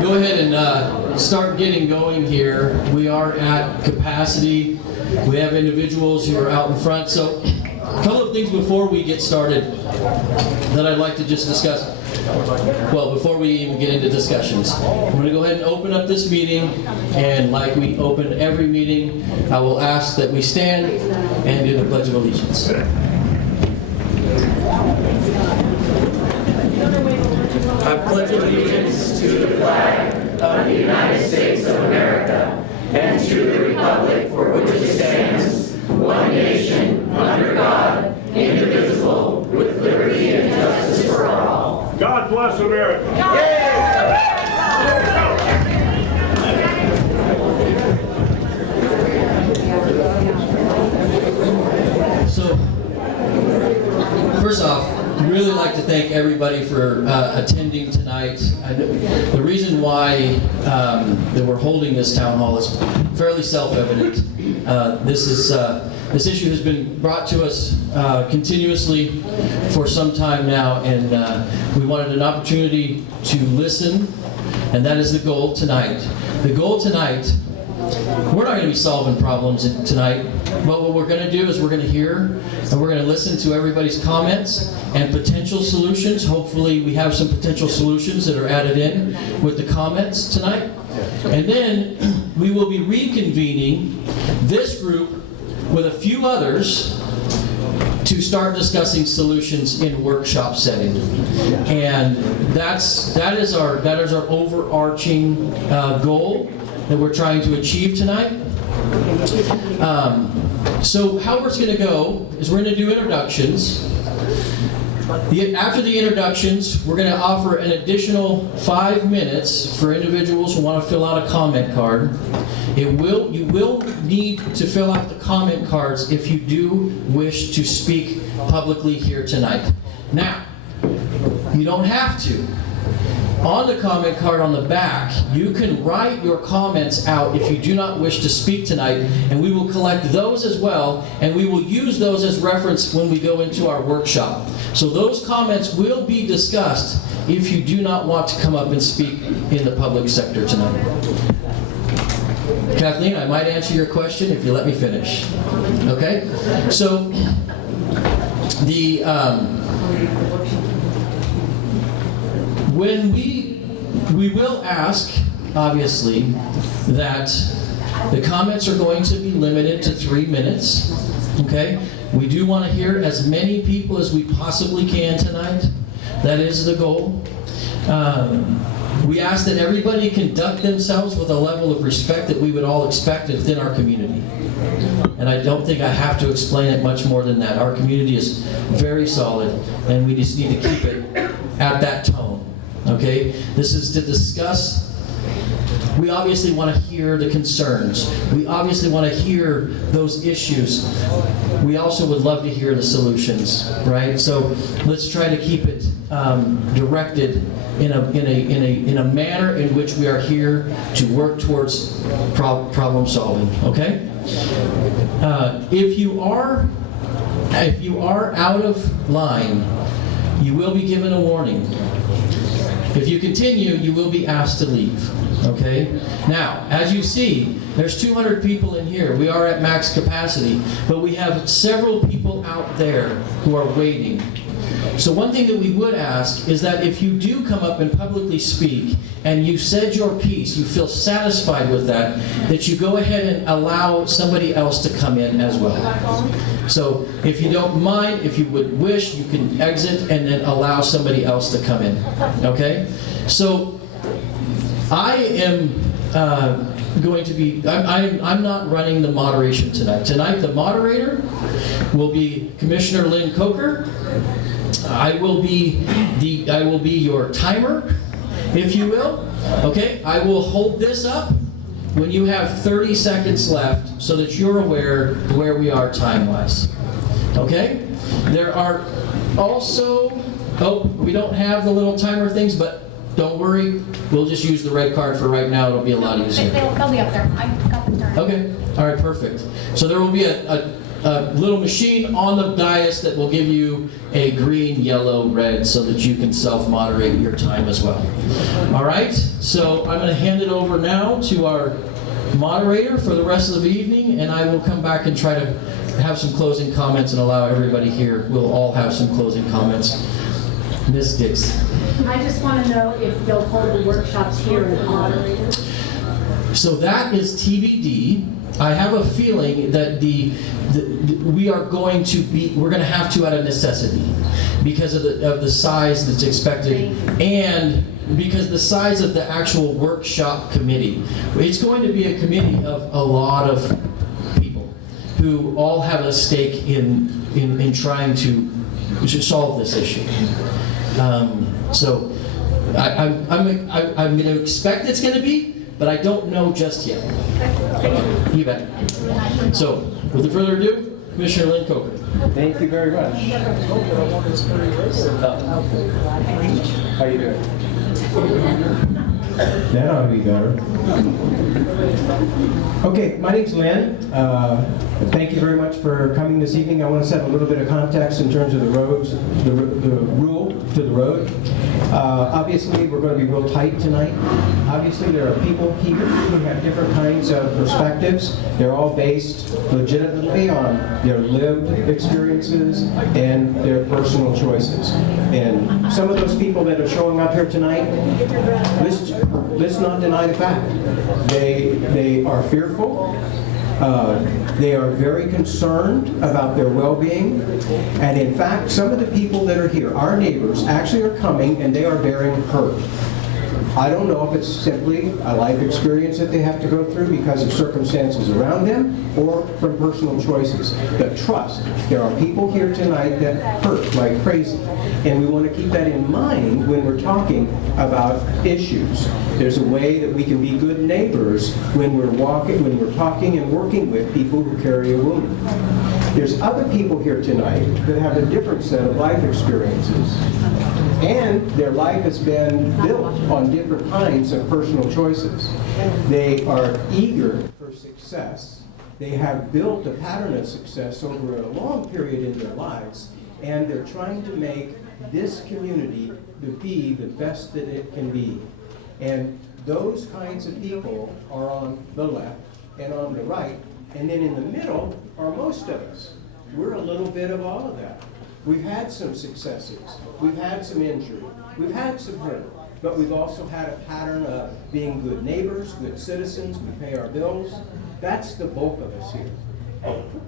go ahead and start getting going here. We are at capacity. We have individuals who are out in front. So a couple of things before we get started that I'd like to just discuss. Well, before we even get into discussions, I'm going to go ahead and open up this meeting, and like we open every meeting, I will ask that we stand and do the Pledge of Allegiance. I pledge allegiance to the flag of the United States of America and to the republic for which it stands, one nation, under God, indivisible, with liberty and justice for all. God bless America. So, first off, I'd really like to thank everybody for attending tonight. The reason why that we're holding this town hall is fairly self-evident. This issue has been brought to us continuously for some time now, and we wanted an opportunity to listen, and that is the goal tonight. The goal tonight, we're not going to be solving problems tonight, but what we're going to do is we're going to hear and we're going to listen to everybody's comments and potential solutions. Hopefully we have some potential solutions that are added in with the comments tonight. And then we will be reconvening this group with a few others to start discussing solutions in workshop setting. And that is our overarching goal that we're trying to achieve tonight. So how it's going to go is we're going to do introductions. After the introductions, we're going to offer an additional 5 minutes for individuals who want to fill out a comment card. You will need to fill out the comment cards if you do wish to speak publicly here tonight. Now, you don't have to. On the comment card on the back, you can write your comments out if you do not wish to speak tonight, and we will collect those as well, and we will use those as reference when we go into our workshop. So those comments will be discussed if you do not want to come up and speak in the public sector tonight. Kathleen, I might answer your question if you let me finish. Okay? So, when we will ask, obviously, that the comments are going to be limited to 3 minutes. Okay? We do want to hear as many people as we possibly can tonight. That is the goal. We ask that everybody conduct themselves with a level of respect that we would all expect within our community. And I don't think I have to explain it much more than that. Our community is very solid, and we just need to keep it at that tone. Okay? This is to discuss. We obviously want to hear the concerns. We obviously want to hear those issues. We also would love to hear the solutions, right? So let's try to keep it directed in a manner in which we are here to work towards problem solving. Okay? If you are out of line, you will be given a warning. If you continue, you will be asked to leave. Okay? Now, as you see, there's 200 people in here. We are at max capacity, but we have several people out there who are waiting. So one thing that we would ask is that if you do come up and publicly speak and you said your piece, you feel satisfied with that, that you go ahead and allow somebody else to come in as well. So if you don't mind, if you would wish, you can exit and then allow somebody else to come in. Okay? So I am going to be, I'm not running the moderation tonight. Tonight the moderator will be Commissioner Lynn Coker. I will be your timer, if you will. Okay? I will hold this up when you have 30 seconds left so that you're aware where we are time-wise. Okay? There are also, we don't have the little timer things, but don't worry, we'll just use the red card for right now. It'll be a lot easier. They'll be up there. I got them turned. Okay. All right, perfect. So there will be a little machine on the dais that will give you a green, yellow, red so that you can self-moderate your time as well. All right, so I'm going to hand it over now to our moderator for the rest of the evening, and I will come back and try to have some closing comments and allow everybody here. We'll all have some closing comments. Ms. Dix. I just want to know if they'll hold the workshops here in Ottawa. So that is TBD. I have a feeling that we are going to be, we're going to have to out of necessity because of the size that's expected and because the size of the actual workshop committee. It's going to be a committee of a lot of people who all have a stake in trying to solve this issue. So I'm going to expect it's going to be, but I don't know just yet. You bet. So, without further ado, Commissioner Lynn Coker. Thank you very much. How you doing? That ought to be better. Okay, my name's Lynn. Thank you very much for coming this evening. I want to set a little bit of context in terms of the roads, the rule to the road. Obviously, we're going to be real tight tonight. Obviously, there are people here who have different kinds of perspectives. They're all based legitimately on their lived experiences and their personal choices. And some of those people that are showing up here tonight, let's not deny the fact. They are fearful. They are very concerned about their well-being. And in fact, some of the people that are here, our neighbors, actually are coming and they are bearing hurt. I don't know if it's simply a life experience that they have to go through because of circumstances around them or from personal choices. But trust, there are people here tonight that hurt like crazy. And we want to keep that in mind when we're talking about issues. There's a way that we can be good neighbors when we're talking and working with people who carry a wound. There's other people here tonight that have a different set of life experiences. And their life has been built on different kinds of personal choices. They are eager for success. They have built a pattern of success over a long period in their lives, and they're trying to make this community to be the best that it can be. And those kinds of people are on the left and on the right, and then in the middle are most of us. We're a little bit of all of that. We've had some successes, we've had some injury, we've had some hurt, but we've also had a pattern of being good neighbors, good citizens, we pay our bills. That's the bulk of us here.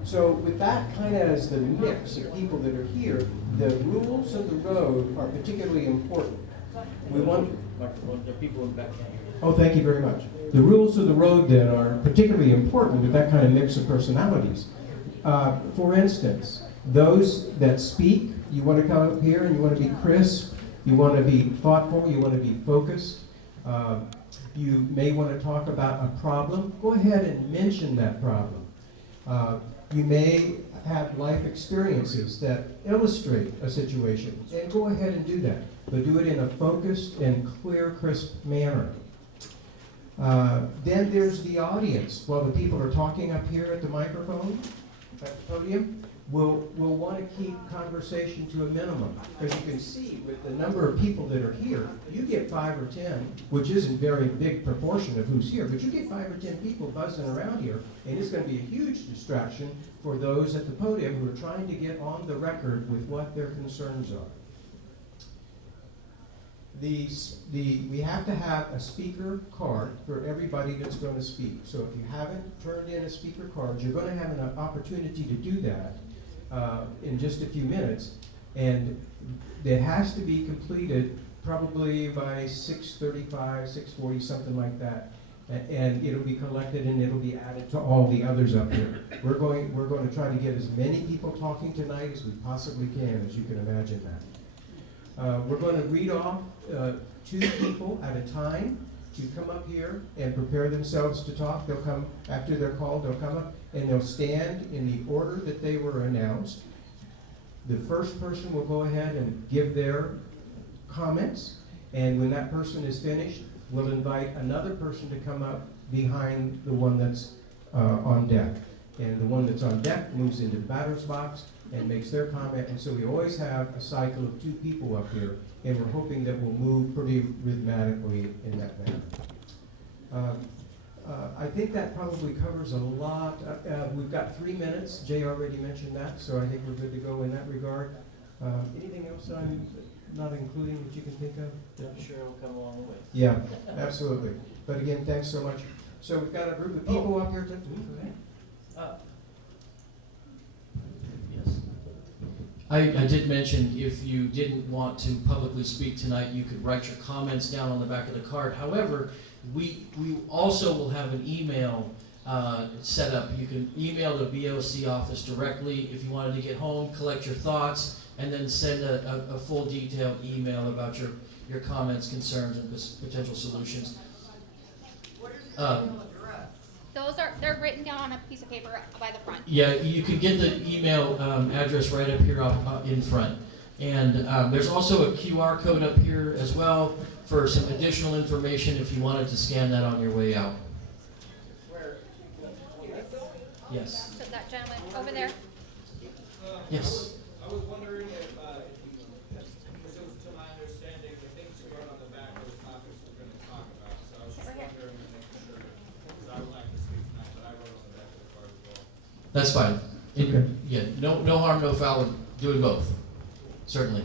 So with that kind of as the mix of people that are here, the rules of the road are particularly important. We want The people in the back. Oh, thank you very much. The rules of the road then are particularly important with that kind of mix of personalities. For instance, those that speak, you want to come up here and you want to be crisp, you want to be thoughtful, you want to be focused. You may want to talk about a problem. Go ahead and mention that problem. You may have life experiences that illustrate a situation, and go ahead and do that, but do it in a focused and clear, crisp manner. Then there's the audience. While the people are talking up here at the microphone, at the podium, we'll want to keep conversation to a minimum. As you can see, with the number of people that are here, you get 5 or 10, which isn't very big proportion of who's here, but you get 5 or 10 people buzzing around here, and it's going to be a huge distraction for those at the podium who are trying to get on the record with what their concerns are. We have to have a speaker card for everybody that's going to speak. So if you haven't turned in a speaker card, you're going to have an opportunity to do that in just a few minutes. And it has to be completed probably by 6:35, 6:40, something like that. And it'll be collected and it'll be added to all the others up here. We're going to try to get as many people talking tonight as we possibly can, as you can imagine that. We're going to read off 2 people at a time to come up here and prepare themselves to talk. They'll come, after they're called, they'll come up and they'll stand in the order that they were announced. The first person will go ahead and give their comments, and when that person is finished, we'll invite another person to come up behind the one that's on deck. and the one that's on deck moves into the batter's box and makes their comment, and so we always have a cycle of 2 people up here, and we're hoping that we'll move pretty rhythmically in that manner. I think that probably covers a lot. We've got 3 minutes. Jay already mentioned that, so I think we're good to go in that regard. Anything else that I'm not including that you can think of? I'm sure it'll come along the way. Yeah, absolutely. But again, thanks so much. So we've got a group of people up here to. Yes. I did mention if you didn't want to publicly speak tonight, you could write your comments down on the back of the card. However, we also will have an email set up. You can email the BOC office directly if you wanted to get home, collect your thoughts, and then send a full detailed email about your comments, concerns, and potential solutions. What is the email address? They're written down on a piece of paper by the front. Yeah, you can get the email address right up here up in front. And there's also a QR code up here as well for some additional information if you wanted to scan that on your way out. Yes. So that gentleman over there. Yes. I was wondering if, because it was to my understanding, the things you wrote on the back of the topics we're going to talk about. So I was just wondering and making sure, because I would like to speak tonight, but I wrote on the back of the card as well. That's fine. Okay. Yeah, no harm, no foul in doing both. Certainly.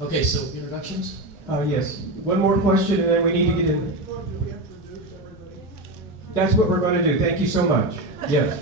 Okay, so introductions? Yes. One more question, and then we need to get in. That's what we're going to do. Thank you so much. Yes.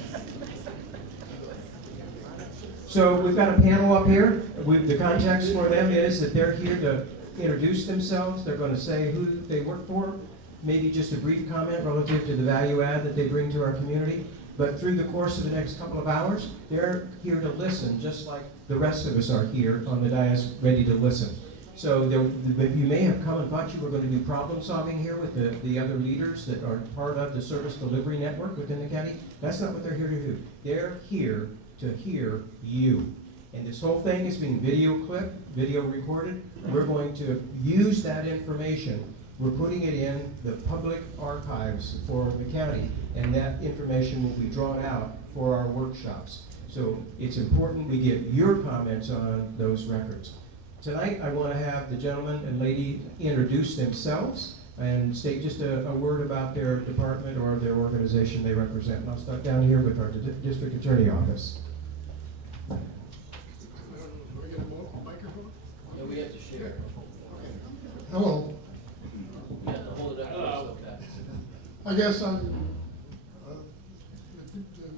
So we've got a panel up here. The context for them is that they're here to introduce themselves. They're going to say who they work for, maybe just a brief comment relative to the value add that they bring to our community. But through the course of the next couple of hours, they're here to listen, just like the rest of us are here on the dais, ready to listen. So you may have come and thought you were going to do problem solving here with the other leaders that are part of the service delivery network within the county. That's not what they're here to do. They're here to hear you. And this whole thing is being video clipped, video recorded. We're going to use that information. We're putting it in the public archives for the county, and that information will be drawn out for our workshops. So it's important we get your comments on those records. Tonight, I want to have the gentleman and lady introduce themselves and state just a word about their department or their organization they represent. And I'll start down here with our district attorney office. Do we get a microphone? Yeah, we have to share. Hello, You have to hold it up. I guess I'm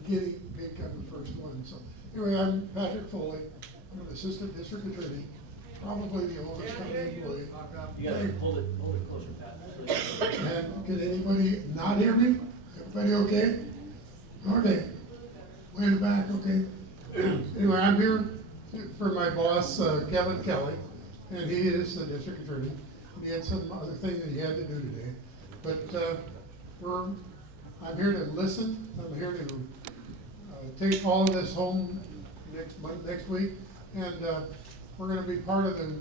getting pick up the first one. So anyway, I'm Patrick Foley. I'm an assistant district attorney, probably the oldest county employee. You gotta hold it closer, Pat. And can anybody not hear me? Everybody okay? Okay. Way in the back, okay. Anyway, I'm here for my boss, Kevin Kelly, and he is the district attorney. He had some other thing that he had to do today. But I'm here to listen. I'm here to take all of this home next week. And we're going to be part of the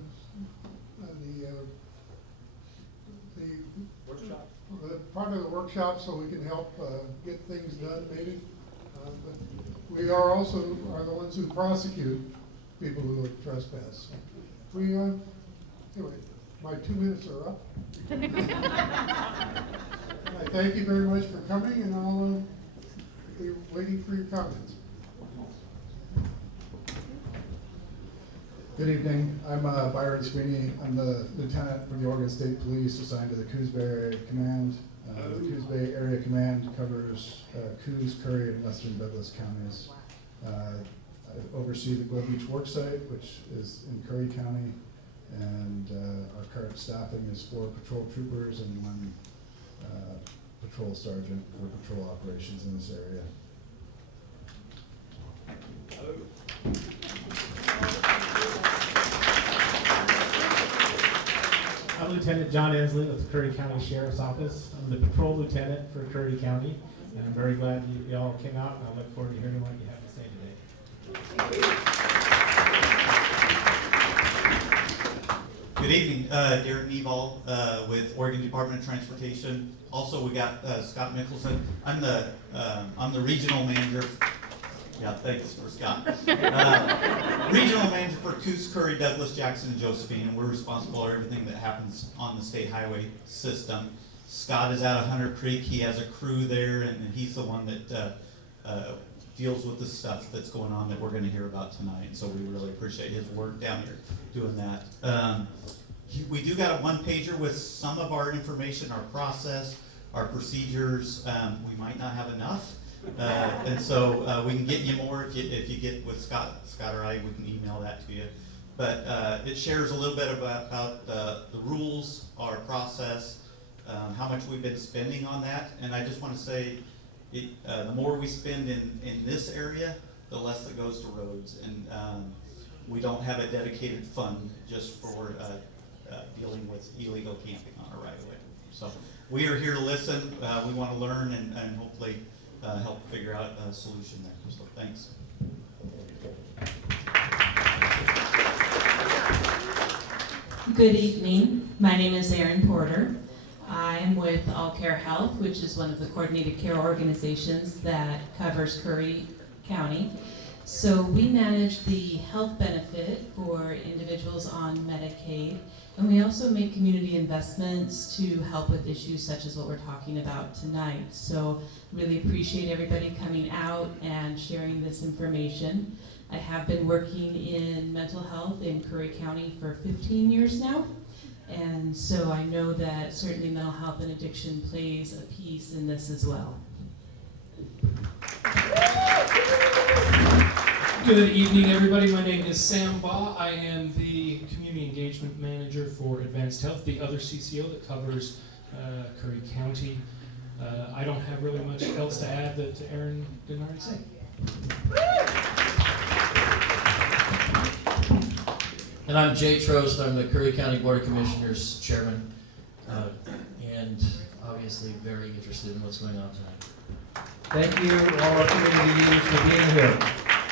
Workshop? part of the workshop so we can help get things done maybe. But we are also the ones who prosecute people who trespass. Anyway, my 2 minutes are up. I thank you very much for coming, and I'll be waiting for your comments. Good evening. I'm Byron Sweeney. I'm the lieutenant for the Oregon State Police assigned to the Coos Bay Area Command. The Coos Bay Area Command covers Coos, Curry, and Western Douglas counties. I oversee the Glow Beach Worksite, which is in Curry County, and our current staffing is 4 patrol troopers and 1 patrol sergeant for patrol operations in this area. I'm Lieutenant John Ensley with the Curry County Sheriff's Office. I'm the patrol lieutenant for Curry County, and I'm very glad you all came out, and I look forward to hearing what you have to say today. Good evening, Derek Nevall with Oregon Department of Transportation. Also, we got Scott Mickelson. I'm the regional manager. Yeah, thanks for Scott. Regional manager for Coos, Curry, Douglas, Jackson, and Josephine, and we're responsible for everything that happens on the state highway system. Scott is out of Hunter Creek. He has a crew there, and he's the one that deals with the stuff that's going on that we're going to hear about tonight. So we really appreciate his work down here doing that. We do got a one-pager with some of our information, our process, our procedures. We might not have enough, and so we can get you more if you get with Scott or I. We can email that to you. But it shares a little bit about the rules, our process, how much we've been spending on that. And I just want to say, the more we spend in this area, the less that goes to roads. And we don't have a dedicated fund just for dealing with illegal camping on our right of way. So we are here to listen. We want to learn and hopefully help figure out a solution there. So thanks. Good evening. My name is Erin Porter. I'm with All Care Health, which is one of the coordinated care organizations that covers Curry County. So we manage the health benefit for individuals on Medicaid, and we also make community investments to help with issues such as what we're talking about tonight. So really appreciate everybody coming out and sharing this information. I have been working in mental health in Curry County for 15 years now. And so I know that certainly mental health and addiction plays a piece in this as well. Good evening, everybody. My name is Sam Baugh. I am the Community Engagement Manager for Advanced Health, the other CCO that covers Curry County. I don't have really much else to add that Erin didn't already say. And I'm Jay Trost. I'm the Curry County Board of Commissioners Chairman, and obviously very interested in what's going on tonight. Thank you, all our community leaders, for being here.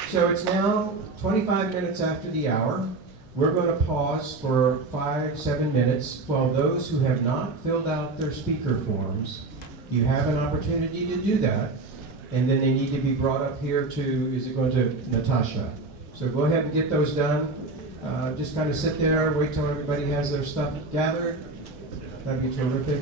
So it's now 25 minutes after the hour. We're going to pause for 5-7 minutes while those who have not filled out their speaker forms, you have an opportunity to do that, and then they need to be brought up here to, is it going to Natasha? So go ahead and get those done. Just kind of sit there, wait till everybody has their stuff gathered. That'd be terrific.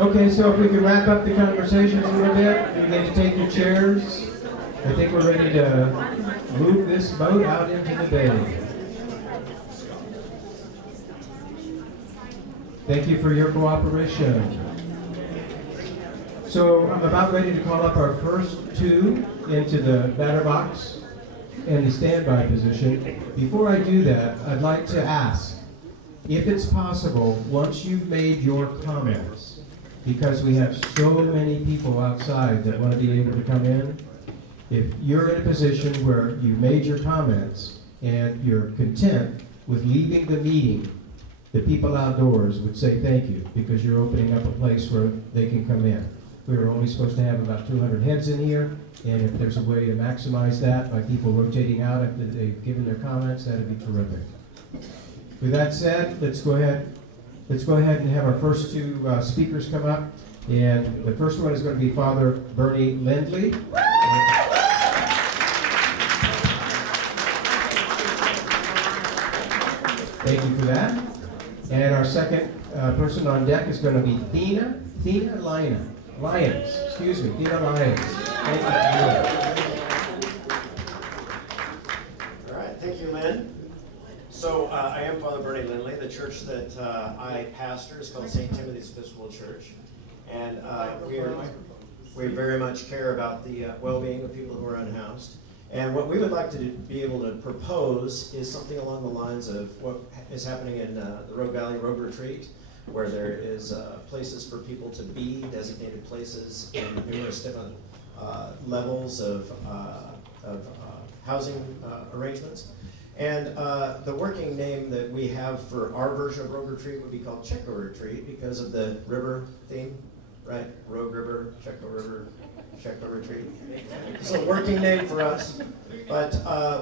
Okay, so if we can wrap up the conversations a little bit, you get to take your chairs. I think we're ready to move this boat out into the bay. Thank you for your cooperation. So I'm about ready to call up our first two into the batter box and the standby position. Before I do that, I'd like to ask, if it's possible, once you've made your comments, because we have so many people outside that want to be able to come in, if you're in a position where you made your comments and you're content with leaving the meeting, the people outdoors would say thank you because you're opening up a place where they can come in. We were only supposed to have about 200 heads in here, and if there's a way to maximize that by people rotating out after they've given their comments, that'd be terrific. With that said, let's go ahead and have our first two speakers come up. And the first one is going to be Father Bernie Lindley. Thank you for that. And our second person on deck is going to be Thina Lyons. Excuse me, Thina Lyons. Thank you. All right, thank you, Lynn. So I am Father Bernie Lindley. The church that I pastor is called St. Timothy's Episcopal Church. And we very much care about the well-being of people who are unhoused. And what we would like to be able to propose is something along the lines of what is happening in the Rogue Valley Rogue Retreat, where there is places for people to be, designated places in numerous different levels of housing arrangements. And the working name that we have for our version of Rogue Retreat would be called Checo Retreat because of the river theme, right? Rogue River, Checo Retreat. It's a working name for us. But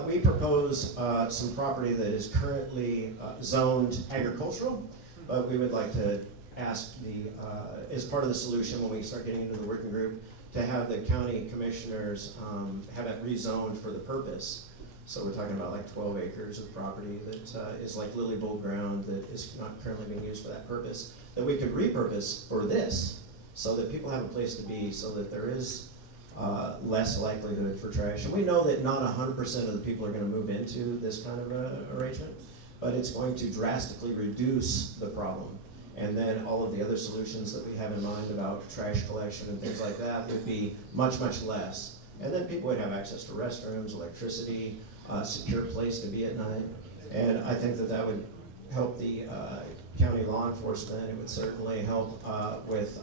we propose some property that is currently zoned agricultural, but we would like to ask as part of the solution when we start getting into the working group, to have the county commissioners have it rezoned for the purpose. So we're talking about like 12 acres of property that is like lily bowl ground that is not currently being used for that purpose, that we could repurpose for this so that people have a place to be, so that there is less likelihood for trash. And we know that not 100% of the people are going to move into this kind of arrangement, but it's going to drastically reduce the problem. And then all of the other solutions that we have in mind about trash collection and things like that would be much, much less. And then people would have access to restrooms, electricity, secure place to be at night. And I think that that would help the county law enforcement. It would certainly help with,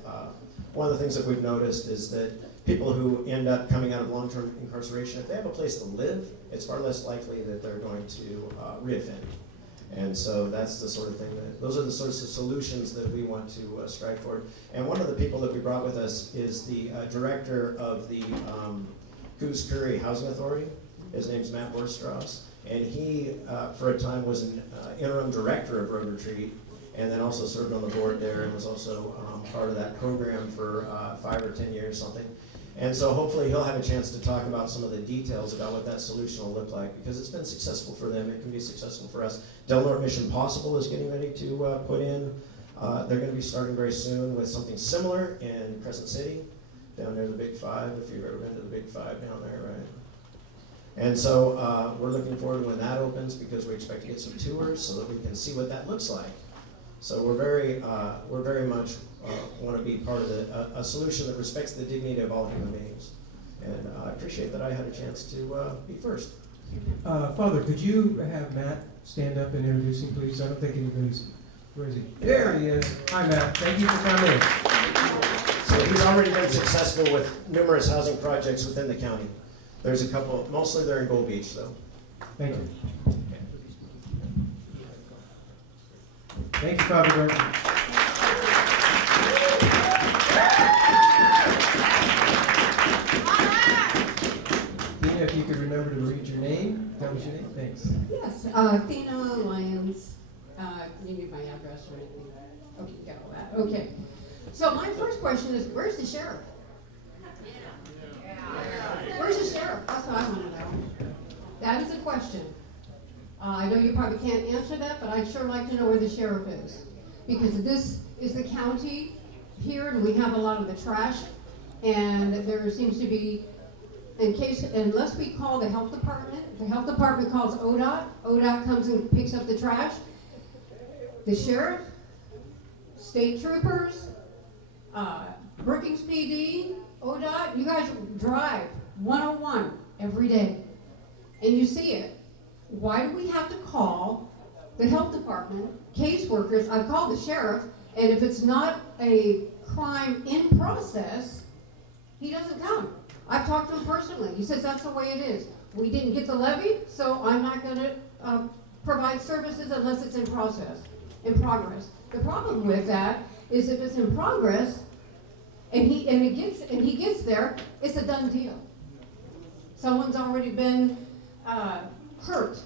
one of the things that we've noticed is that people who end up coming out of long-term incarceration, if they have a place to live, it's far less likely that they're going to reoffend. And so that's the sort of thing those are the sorts of solutions that we want to strive for. And one of the people that we brought with us is the director of the Coos Curry Housing Authority. His name's Matt Wurstrauss. And he, for a time, was an interim director of Rogue Retreat, and then also served on the board there and was also part of that program for 5 or 10 years, something. And so hopefully he'll have a chance to talk about some of the details about what that solution will look like, because it's been successful for them. It can be successful for us. Del Norte Mission Possible is getting ready to put in. They're going to be starting very soon with something similar in Crescent City, down near the Big Five, if you've ever been to the Big Five down there, right? And so we're looking forward to when that opens, because we expect to get some tours so that we can see what that looks like. So we're very much want to be part of a solution that respects the dignity of all human beings. And I appreciate that I had a chance to be first. Father, could you have Matt stand up and introduce him, please? I don't think anybody's, where is he? There he is. Hi, Matt. Thank you for coming. So he's already been successful with numerous housing projects within the county. There's a couple, mostly they're in Gold Beach, though. Thank you. Thank you, Father Burton. Tina, if you could remember to read your name, tell us your name. Thanks. Yes, Thina Lyons. You need my address or anything? Okay, you got all that. Okay. So my first question is, where's the sheriff? Where's the sheriff? That's what I want to know. That is a question. I know you probably can't answer that, but I'd sure like to know where the sheriff is. Because this is the county here, and we have a lot of the trash, and there seems to be, unless we call the health department calls ODOT comes and picks up the trash. The sheriff, state troopers, Brookings PD, ODOT, you guys drive 101 every day, and you see it. Why do we have to call the health department, caseworkers? I've called the sheriff, and if it's not a crime in process, he doesn't come. I've talked to him personally. He says that's the way it is. We didn't get the levy, so I'm not going to provide services unless it's in progress. The problem with that is if it's in progress and he gets there, it's a done deal. Someone's already been hurt.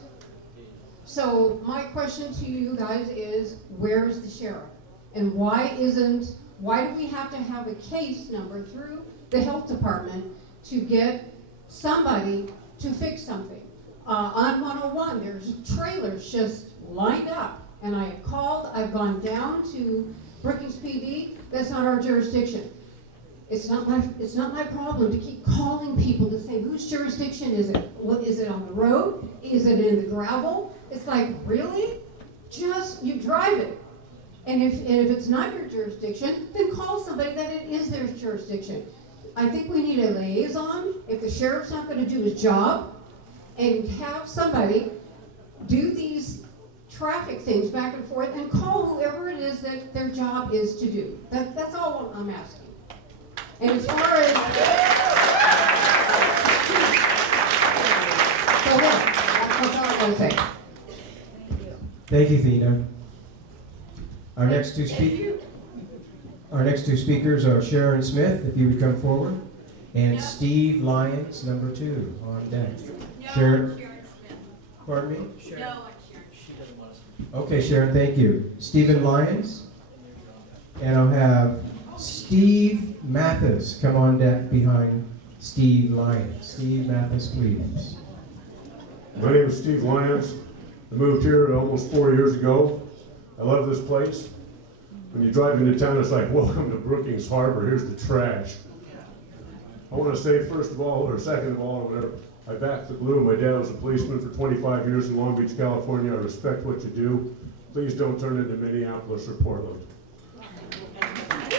So my question to you guys is, where's the sheriff? And why do we have to have a case number through the health department to get somebody to fix something? On 101, there's trailers just lined up. And I have called, I've gone down to Brookings PD, that's not our jurisdiction. It's not my problem to keep calling people to say, whose jurisdiction is it? What, is it on the road? Is it in the gravel? It's like, really? Just, you drive it. And if it's not your jurisdiction, then call somebody that it is their jurisdiction. I think we need a liaison. If the sheriff's not going to do his job, and have somebody do these traffic things back and forth, and call whoever it is that their job is to do. That's all I'm asking. And as far as so that's all I want to say. Thank you, Thina. Our next two speakers are Sharon Smith, if you would come forward, and Steve Lyons, number 2, on deck. No, Sharon. I'm Sharon Smith. Pardon me? No, I'm Sharon. She doesn't want us. Okay, Sharon, thank you. Stephen Lyons, and I'll have Steve Mathis come on deck behind Steve Lyons. Steve Mathis, please. My name is Steve Lyons. I moved here almost 4 years ago. I love this place. When you drive into town, it's like, welcome to Brookings Harbor, here's the trash. I want to say first of all, or second of all, or whatever, I back the blue. My dad was a policeman for 25 years in Long Beach, California. I respect what you do. Please don't turn into Minneapolis or Portland.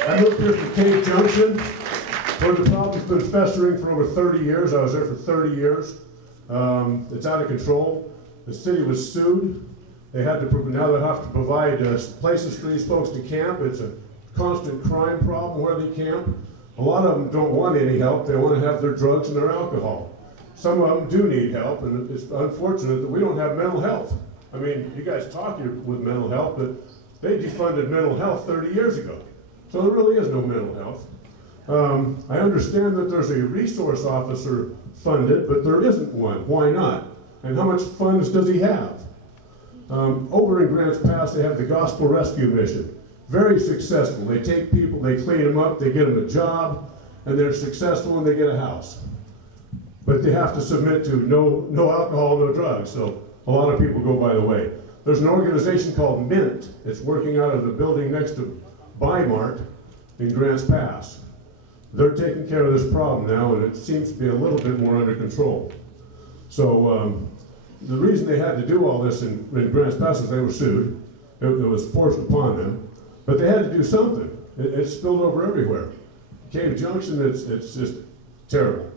I moved here from Cave Junction, where the problem's been festering for over 30 years. I was there for 30 years. It's out of control. The city was sued. They had to, now they have to provide places for these folks to camp. It's a constant crime problem where they camp. A lot of them don't want any help. They want to have their drugs and their alcohol. Some of them do need help, and it's unfortunate that we don't have mental health. I mean, you guys talk with mental health, but they defunded mental health 30 years ago. So there really is no mental health. I understand that there's a resource officer funded, but there isn't one. Why not? And how much funds does he have? Over in Grants Pass, they have the Gospel Rescue Mission. Very successful. They take people, they clean them up, they get them a job, and they're successful and they get a house. But they have to submit to no alcohol, no drugs. So a lot of people go by the way. There's an organization called Mint. It's working out of the building next to Bi-Mart in Grants Pass. They're taking care of this problem now, and it seems to be a little bit more under control. So the reason they had to do all this in Grants Pass is they were sued. It was forced upon them. But they had to do something. It spilled over everywhere. Cave Junction, it's just terrible.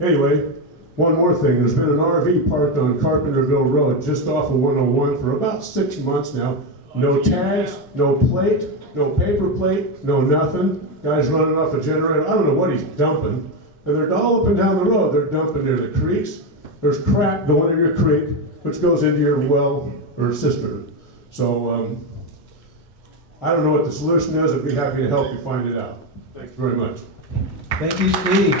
Anyway, one more thing. There's been an RV parked on Carpenterville Road just off of 101 for about 6 months now. No tags, no plate, no paper plate, no nothing. Guy's running off a generator. I don't know what he's dumping. And they're all up and down the road. They're dumping near the creeks. There's crap going into your creek, which goes into your well or cistern. So I don't know what the solution is. I'd be happy to help you find it out. Thanks very much. Thank you, Steve.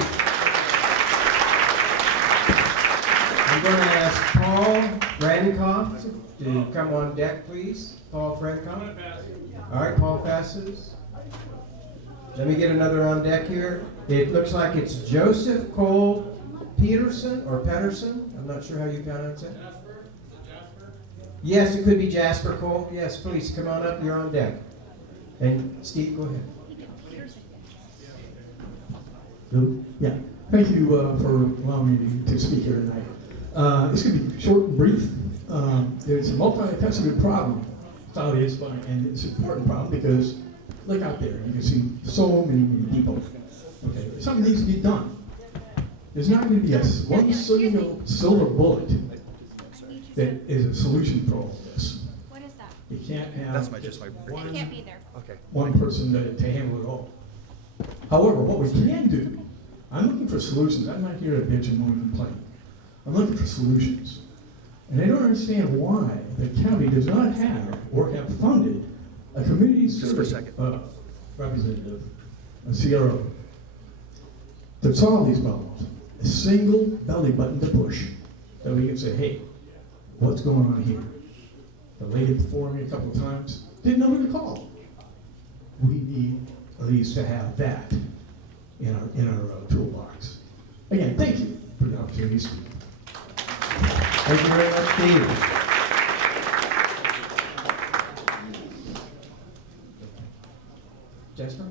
I'm going to ask Paul Frankoff to come on deck, please. Paul Frankoff. All right, Paul passes. Let me get another on deck here. It looks like it's Joseph Cole Peterson or Pedersen. I'm not sure how you pronounce it. Jasper? Is it Jasper? Yes, it could be Jasper Cole. Yes, please come on up. You're on deck. And Steve, go ahead. Yeah, thank you for allowing me to speak here tonight. It's going to be short and brief. There's a multifaceted problem with how it is, and it's an important problem because look out there, you can see so many people. Okay, something needs to be done. There's not going to be one single silver bullet that is a solution for all of this. What is that? You can't have I can't be there. one person to handle it all. However, what we can do, I'm looking for solutions. I'm not here to bitch and moan and complain. I'm looking for solutions. And I don't understand why the county does not have or have funded a community service representative, a CRO, to solve these problems. A single belly button to push that we can say, hey, what's going on here? The lady before me a couple of times didn't know who to call. We need at least to have that in our toolbox. Again, thank you for the opportunity to speak. Thank you very much, Steve. Jasper?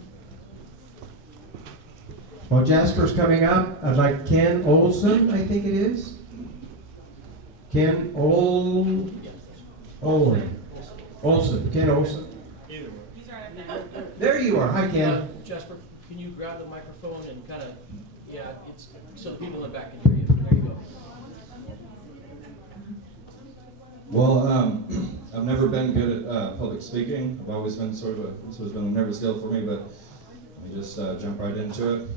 While Jasper's coming up, I'd like Ken Olson, I think it is. Ken Olson. Ken Olson. There you are. Hi, Ken. Jasper, can you grab the microphone and kind of, yeah, it's so the people in the back can hear you. There you go. Well, I've never been good at public speaking. I've always been it's always been a nervous deal for me, but let me just jump right into it.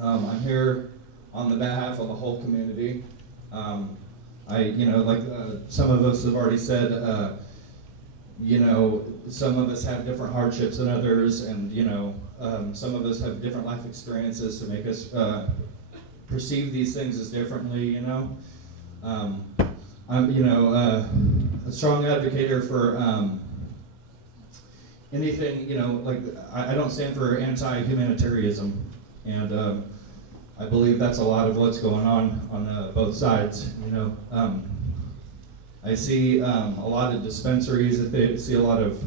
I'm here on the behalf of the whole community. Like some of us have already said, some of us have different hardships than others, and some of us have different life experiences to make us perceive these things as differently. I'm a strong advocate for anything. Like I don't stand for anti-humanitarianism, and I believe that's a lot of what's going on both sides. I see a lot of dispensaries. I see a lot of,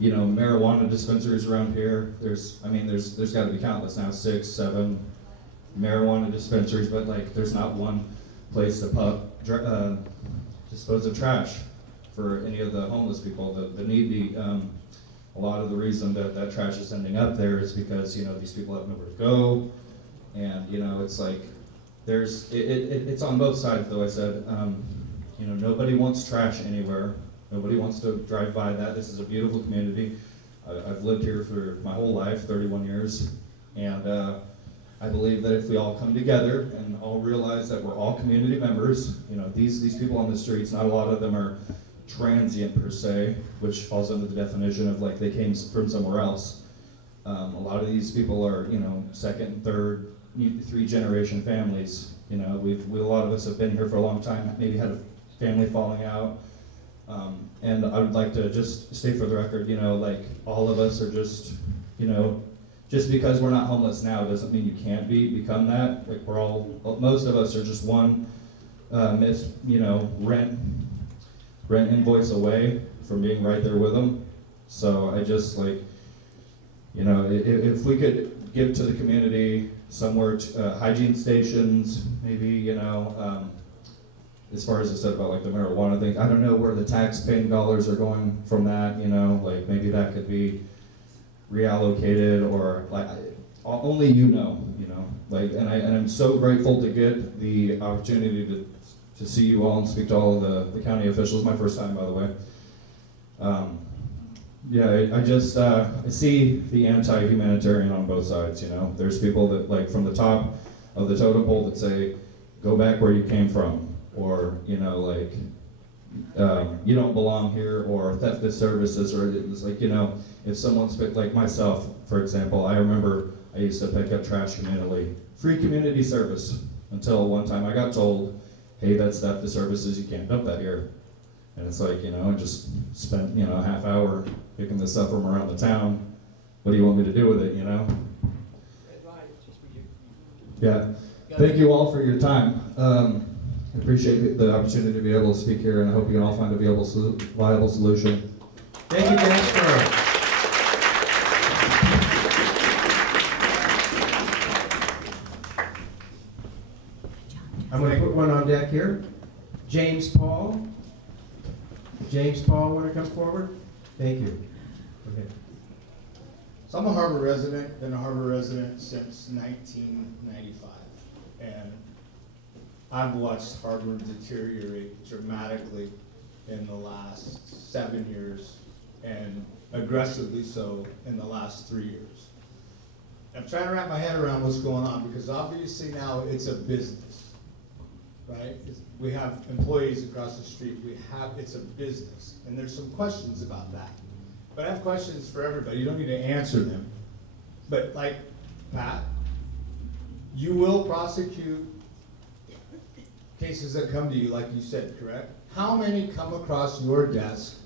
marijuana dispensaries around here. There's got to be countless now, 6, 7 marijuana dispensaries, but like there's not one place to dispose of trash for any of the homeless people, the needy. A lot of the reason that trash is ending up there is because these people have nowhere to go, and it's like it's on both sides. Though I said. Nobody wants trash anywhere. Nobody wants to drive by that. This is a beautiful community. I've lived here for my whole life, 31 years, and I believe that if we all come together and all realize that we're all community members, these people on the streets, not a lot of them are transient per se, which falls under the definition of like they came from somewhere else. A lot of these people are, second, third, 3-generation families. A lot of us have been here for a long time, maybe had a family falling out, and I would like to just state for the record, like all of us are just, just because we're not homeless now doesn't mean you can't become that. Like most of us are just one missed, rent invoice away from being right there with them. So I just like, if we could give to the community somewhere, hygiene stations, maybe, as far as I said about like the marijuana thing, I don't know where the tax-paying dollars are going from that, like maybe that could be reallocated or like, only like, and I'm so grateful to get the opportunity to see you all and speak to all of the county officials, my first time by the way. I see the anti-humanitarian on both sides, There's people that like from the top of the totem pole that say, go back where you came from, or, you don't belong here, or theft of services, or it's like, if someone's like myself, for example, I remember I used to pick up trash communally, free community service, until one time I got told, hey, that's theft of services, you can't dump that here. And it's like, I just spent, a half hour picking this up from around the town. What do you want me to do with it, Yeah. Thank you all for your time. I appreciate the opportunity to be able to speak here, and I hope you can all find a viable solution. Thank you, Jasper. here. James Paul. James Paul, want to come forward? Thank you. Okay. So I'm a Harbor resident, been a Harbor resident since 1995. And I've watched Harbor deteriorate dramatically in the last 7 years and aggressively so in the last 3 years. I'm trying to wrap my head around what's going on because obviously now it's a business, right? We have employees across the street, it's a business, and there's some questions about that. But I have questions for everybody, you don't need to answer them. But like, Pat, you will prosecute cases that come to you, like you said, correct? How many come across your desk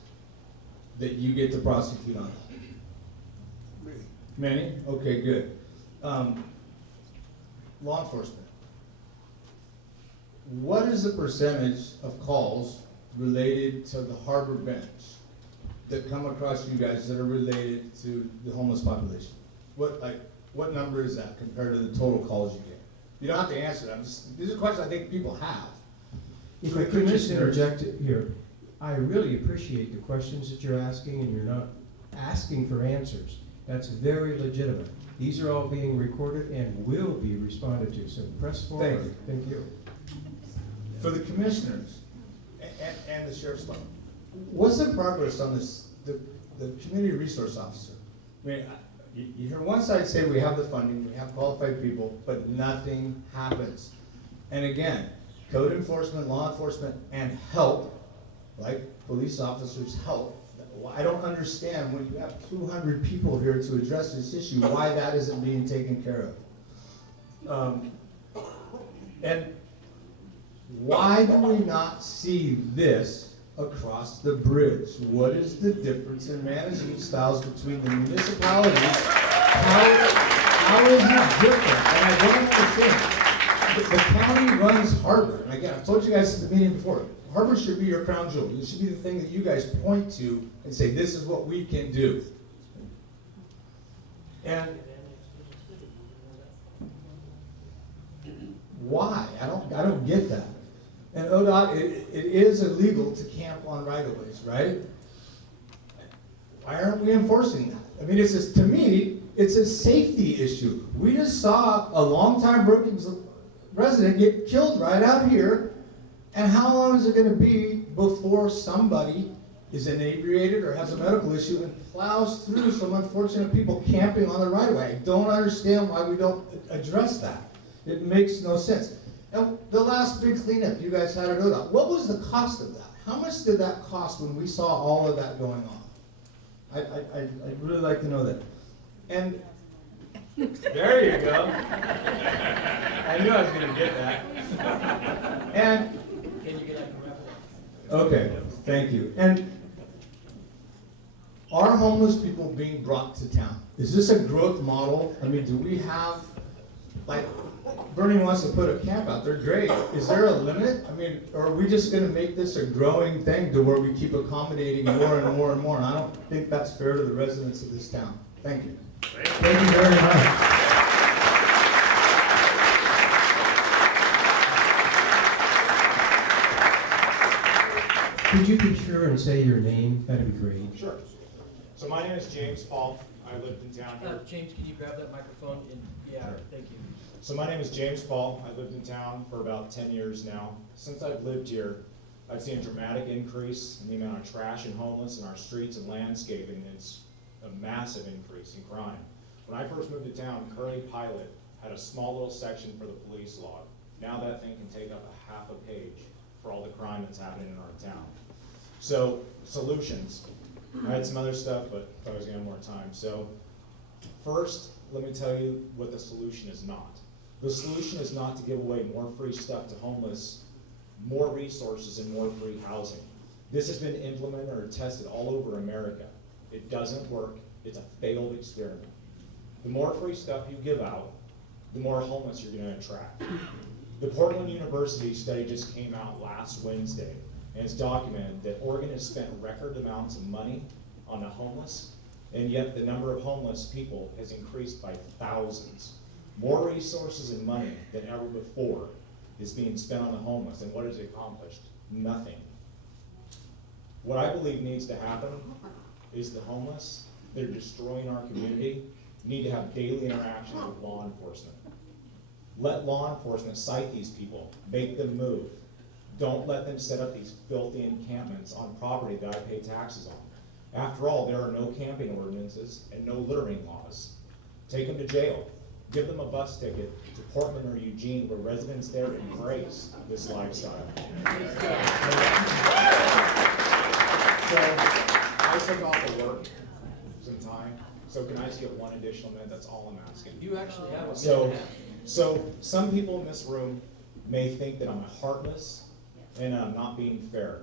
that you get to prosecute on? Many? Okay, good. Law enforcement. What is the percentage of calls related to the Harbor bench that come across you guys that are related to the homeless population? What number is that compared to the total calls you get? You don't have to answer that. These are questions I think people have. If I could just interject here, I really appreciate the questions that you're asking, and you're not asking for answers. That's very legitimate. These are all being recorded and will be responded to, so press forward. Thank you. For the commissioners and the sheriff's department, what's the progress on this, the community resource officer? I mean, you hear one side say we have the funding, we have qualified people, but nothing happens. And again, code enforcement, law enforcement, and help, like police officers help. I don't understand when you have 200 people here to address this issue, why that isn't being taken care of. And why do we not see this across the bridge? What is the difference in management styles between the municipalities? How is it different? And I don't understand. The county runs Harbor. And again, I've told you guys at the meeting before, Harbor should be your crown jewel. It should be the thing that you guys point to and say, this is what we can do. And why? I don't get that. And ODOT, it is illegal to camp on right-of-ways, right? Why aren't we enforcing that? I mean, to me, it's a safety issue. We just saw a longtime Brookings resident get killed right out here. And how long is it going to be before somebody is inebriated or has a medical issue and plows through some unfortunate people camping on the right-of-way? I don't understand why we don't address that. It makes no sense. And the last big cleanup you guys had at ODOT, what was the cost of that? How much did that cost when we saw all of that going on? I'd really like to know that. And there you go. I knew I was going to get that. And okay, thank you. And are homeless people being brought to town? Is this a growth model? I mean, do we have, like, Bernie wants to put a camp out there, great. Is there a limit? I mean, or are we just gonna make this a growing thing to where we keep accommodating more and more and more? And I don't think that's fair to the residents of this town. Thank you. Thank you very much. Could you be sure and say your name? That'd be great. Sure. So my name is James Paul. I lived in town here. James, can you grab that microphone? Yeah, thank you. So my name is James Paul. I lived in town for about 10 years now. Since I've lived here, I've seen a dramatic increase in the amount of trash and homeless in our streets and landscaping. It's a massive increase in crime. When I first moved to town, Curly Pilot had a small little section for the police log. Now that thing can take up a half a page for all the crime that's happening in our town. So, solutions. I had some other stuff, but I thought I was gonna have more time. So, first, let me tell you what the solution is not. The solution is not to give away more free stuff to homeless, more resources and more free housing. This has been implemented or tested all over America. It doesn't work. It's a failed experiment. The more free stuff you give out, the more homeless you're going to attract. The Portland University study just came out last Wednesday, and it's documented that Oregon has spent record amounts of money on the homeless, and yet the number of homeless people has increased by thousands. More resources and money than ever before, is being spent on the homeless, and what has it accomplished? Nothing. What I believe needs to happen is the homeless, they're destroying our community, need to have daily interaction with law enforcement. Let law enforcement cite these people, make them move. Don't let them set up these filthy encampments on property that I pay taxes on. After all, there are no camping ordinances and no littering laws. Take them to jail. Give them a bus ticket to Portland or Eugene, where residents there embrace this lifestyle. So I took off of work some time, so can I just get one additional minute? That's all I'm asking. You actually have a minute So, and a half. so some people in this room may think that I'm heartless and I'm not being fair.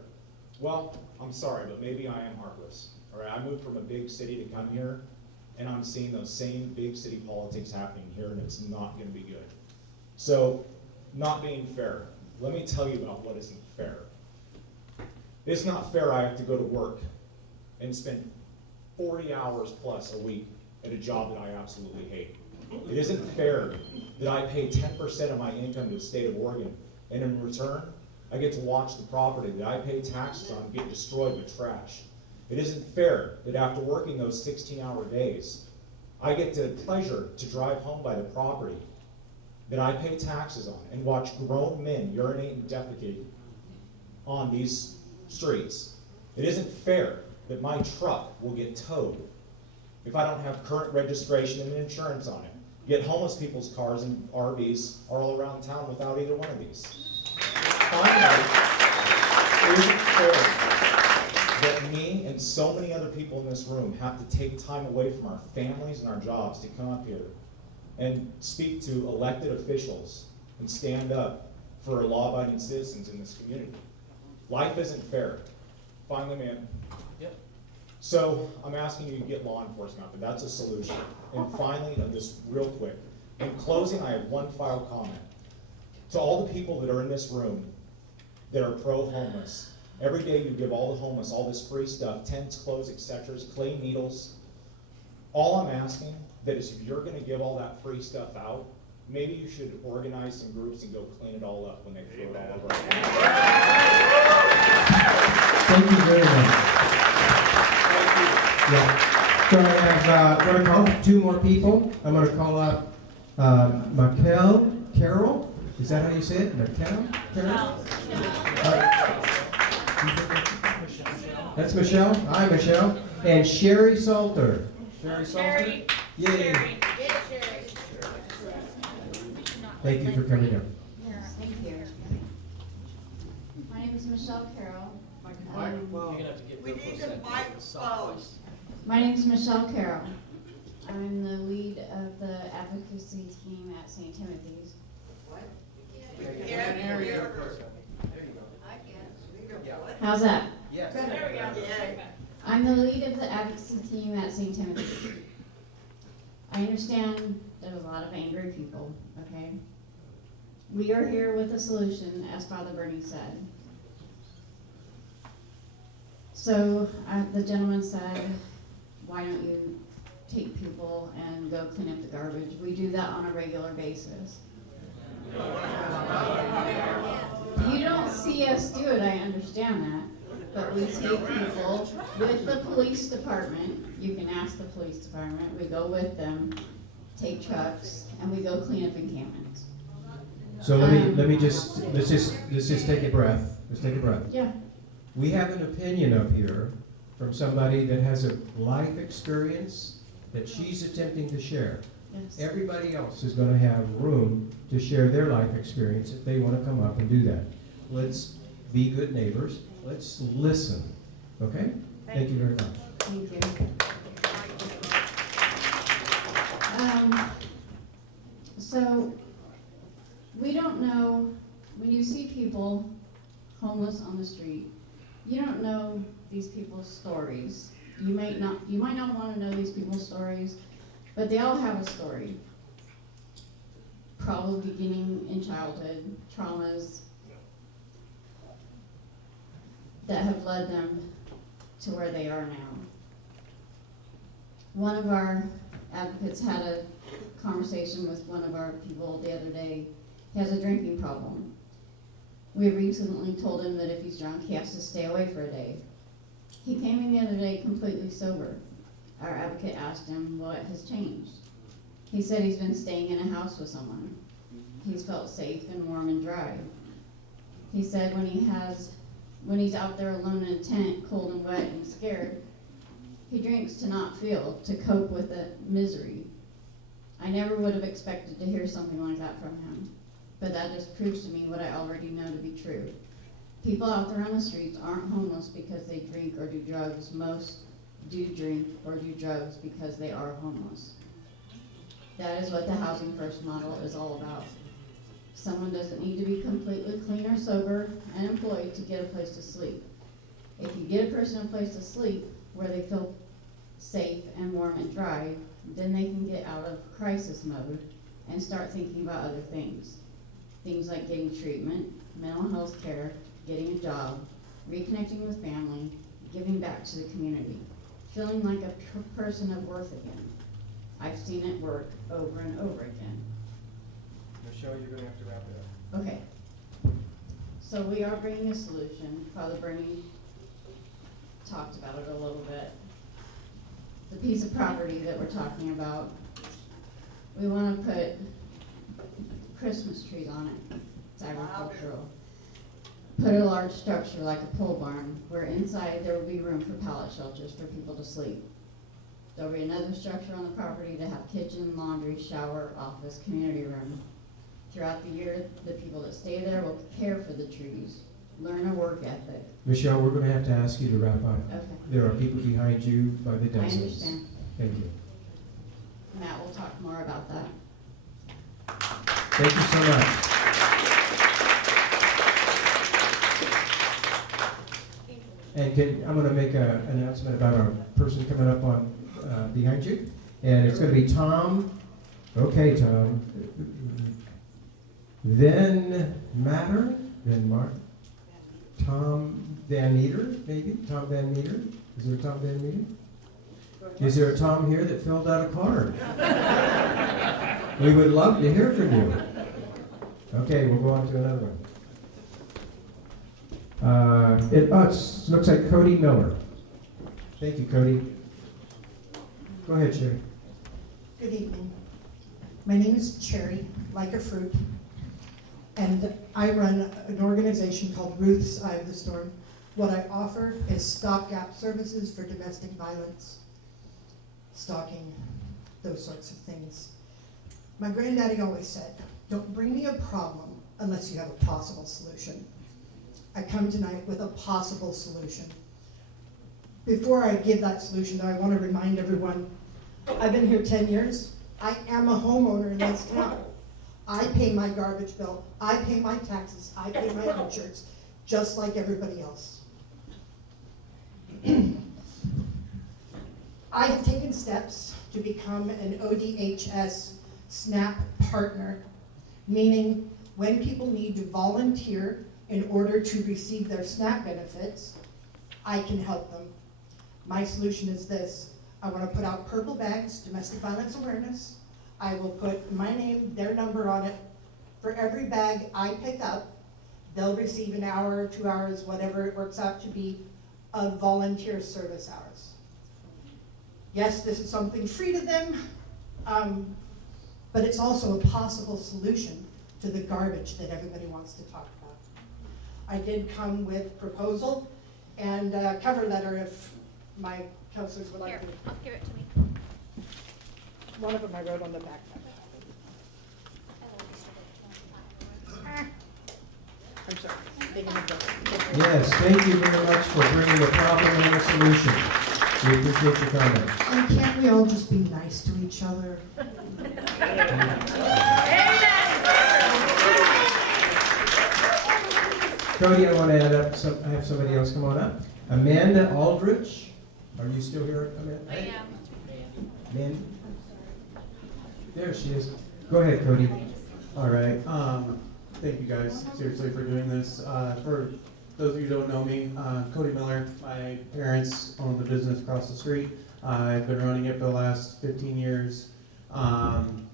Well, I'm sorry, but maybe I am heartless. All right, I moved from a big city to come here, and I'm seeing those same big city politics happening here, and it's not going to be good. So, not being fair. Let me tell you about what isn't fair. It's not fair I have to go to work and spend 40 hours plus a week at a job that I absolutely hate. It isn't fair that I pay 10% of my income to the state of Oregon, and in return, I get to watch the property that I pay taxes on get destroyed with trash. It isn't fair that after working those 16-hour days, I get the pleasure to drive home by the property that I pay taxes on and watch grown men urinate and defecate on these streets. It isn't fair that my truck will get towed if I don't have current registration and insurance on it. Yet homeless people's cars and RVs are all around town without either one of these. Finally, it isn't fair that me and so many other people in this room have to take time away from our families and our jobs to come up here and speak to elected officials and stand up for law-abiding citizens in this community. Life isn't fair. Finally, man. Yep. So I'm asking you to get law enforcement out there. That's a solution. And finally, just real quick, in closing, I have one final comment. To all the people that are in this room that are pro-homeless, every day you give all the homeless all this free stuff, tents, clothes, etc., clay needles. All I'm asking that is if you're going to give all that free stuff out, maybe you should organize some groups and go clean it all up when they throw it all over. Thank you very much. Yeah. So I have, I'm going to call two more people. I'm going to call up Michael Carroll. Is that how you say it? Michael Carroll? That's Michelle. Hi, Michelle. And Sherry Salter. Sherry Salter? Yay. Thank you for coming up. Thank you. My name is Michelle Carroll. We need the mic close. My name is Michelle Carroll. I'm the lead of the advocacy team at St. Timothy's. How's that? Yes. There we go. I'm the lead of the advocacy team at St. Timothy's. I understand there's a lot of angry people, okay? We are here with a solution, as Father Bernie said. So the gentleman said, why don't you take people and go clean up the garbage? We do that on a regular basis. You don't see us do it, I understand that. But we take people with the police department. You can ask the police department. We go with them, take trucks, and we go clean up encampments. So let's just take a breath. Let's take a breath. Yeah. We have an opinion up here from somebody that has a life experience that she's attempting to share. Yes. Everybody else is going to have room to share their life experience if they want to come up and do that. Let's be good neighbors. Let's listen. Okay? Thank you very much. Thank you. So we don't know, when you see people homeless on the street, you don't know these people's stories. You might not want to know these people's stories, but they all have a story. Probably beginning in childhood, traumas that have led them to where they are now. One of our advocates had a conversation with one of our people the other day. He has a drinking problem. We recently told him that if he's drunk, he has to stay away for a day. He came in the other day completely sober. Our advocate asked him what has changed. He said he's been staying in a house with someone. He's felt safe and warm and dry. He said when he's out there alone in a tent, cold and wet and scared, he drinks to not feel, to cope with the misery. I never would have expected to hear something like that from him, but that just proves to me what I already know to be true. People out there on the streets aren't homeless because they drink or do drugs. Most do drink or do drugs because they are homeless. That is what the Housing First model is all about. Someone doesn't need to be completely clean or sober and employed to get a place to sleep. If you get a person a place to sleep where they feel safe and warm and dry, then they can get out of crisis mode and start thinking about other things. Things like getting treatment, mental health care, getting a job, reconnecting with family, giving back to the community, feeling like a person of worth again. I've seen it work over and over again. Michelle, you're gonna have to wrap it up. Okay. So we are bringing a solution. Father Bernie talked about it a little bit. The piece of property that we're talking about, we want to put Christmas trees on it. It's agricultural. Put a large structure like a pole barn where inside there will be room for pallet shelters for people to sleep. There'll be another structure on the property to have kitchen, laundry, shower, office, community room. Throughout the year, the people that stay there will care for the trees, learn a work ethic. Michelle, we're going to have to ask you to wrap up. Okay. There are people behind you by the I dozens. understand. Thank you. Matt will talk more about that. Thank you so much. And I'm going to make an announcement about our person coming up on behind you. And it's going to be Tom. Okay, Tom. Then Matter. Then Mark. Tom Van Meter, maybe? Tom Van Meter? Is there a Tom Van Meter? Is there a Tom here that filled out a card? We would love to hear from you. Okay, we'll go on to another one. It looks like Cody Miller. Thank you, Cody. Go ahead, Sherry. Good evening. My name is Cherry, like a fruit, and I run an organization called Ruth's Eye of the Storm. What I offer is stopgap services for domestic violence, stalking, those sorts of things. My granddaddy always said, don't bring me a problem unless you have a possible solution. I come tonight with a possible solution. Before I give that solution, though, I want to remind everyone, I've been here 10 years. I am a homeowner in this town. I pay my garbage bill, I pay my taxes, I pay my insurance, just like everybody else. I have taken steps to become an ODHS SNAP partner, meaning when people need to volunteer in order to receive their SNAP benefits, I can help them. My solution is this. I want to put out purple bags, domestic violence awareness. I will put my name, their number on it. For every bag I pick up, they'll receive an hour, 2 hours, whatever it works out to be, of volunteer service hours. Yes, this is something free to them, but it's also a possible solution to the garbage that everybody wants to talk about. I did come with proposal and a cover letter if my counselors would like to. I'll give it to me. One of them I wrote on the backpack. I'm sorry. Yes, thank you very much for bringing the problem and the solution. We appreciate your comment. And can't we all just be nice to each other? Cody, I want to add up, I have somebody else come on up. Amanda Aldrich, are you still here, Amanda? I am. Amanda? There she is. Go ahead, Cody. All right. Thank you guys, seriously, for doing this. For those of you who don't know me, Cody Miller, my parents own the business across the street. I've been running it for the last 15 years. I'm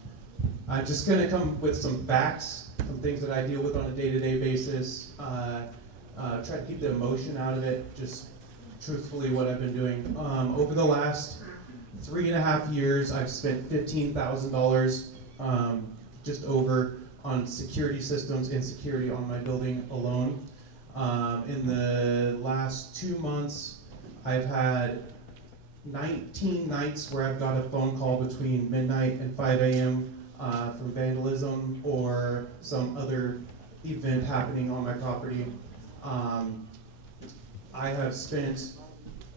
just going to come with some facts some things that I deal with on a day-to-day basis. Try to keep the emotion out of it, just truthfully what I've been doing. Over the last 3.5 years, I've spent $15,000 just over on security systems and security on my building alone. In the last 2 months, I've had 19 nights where I've got a phone call between midnight and 5 a.m. From vandalism or some other event happening on my property. I have spent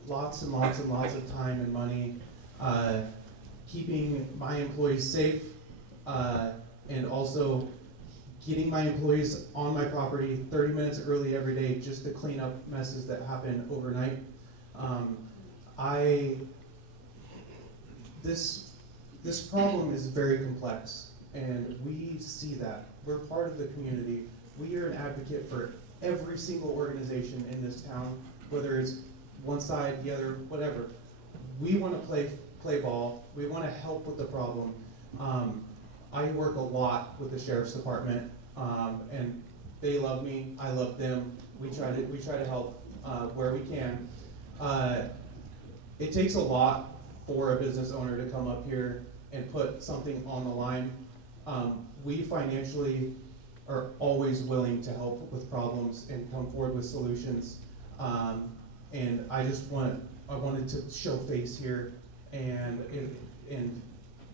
lots and lots and lots of time and money keeping my employees safe and also getting my employees on my property 30 minutes early every day just to clean up messes that happen overnight. This problem is very complex, and we see that. We're part of the community. We are an advocate for every single organization in this town, whether it's one side, the other, whatever. We want to play ball. We want to help with the problem. I work a lot with the sheriff's department, and they love me. I love them. We try to help where we can. It takes a lot for a business owner to come up here and put something on the line. We financially are always willing to help with problems and come forward with solutions. And I wanted to show face here and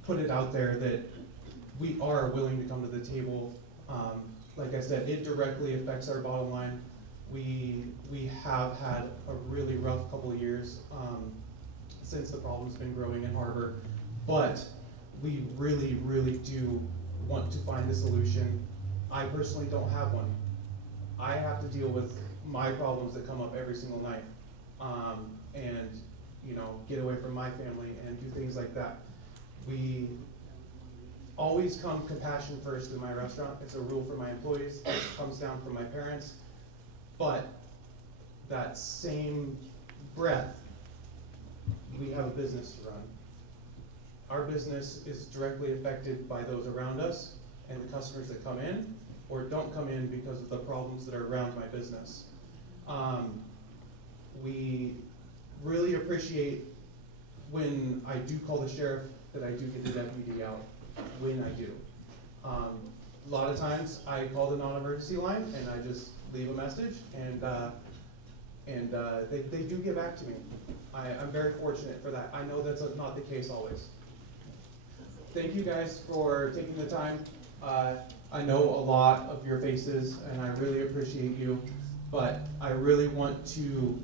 put it out there that we are willing to come to the table. Like I said, it directly affects our bottom line. We have had a really rough couple of years since the problem's been growing in Harbor, but we really, really do want to find a solution. I personally don't have one. I have to deal with my problems that come up every single night, and get away from my family and do things like that. We always come compassion first in my restaurant. It's a rule for my employees. It comes down from my parents. But that same breath, we have a business to run. Our business is directly affected by those around us and the customers that come in or don't come in because of the problems that are around my business. We really appreciate when I do call the sheriff that I do get the deputy out when I do. A lot of times I call the non-emergency line and I just leave a message and they do get back to me. I'm very fortunate for that. I know that's not the case always. Thank you guys for taking the time. I know a lot of your faces and I really appreciate you, but I really want to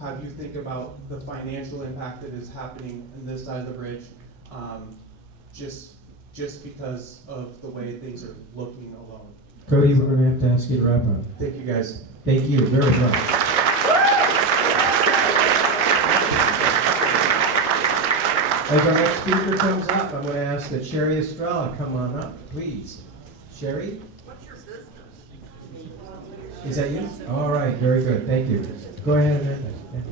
have you think about the financial impact that is happening in this side of the bridge, just because of the way things are looking alone. Cody, we're going to have to ask you to wrap up. Thank you guys. Thank you very much. As our next speaker comes up, I'm going to ask that Sherry Estrella come on up, please. Sherry? What's your business? Is that you? All right, very good. Thank you. Go ahead, Amanda. Yeah.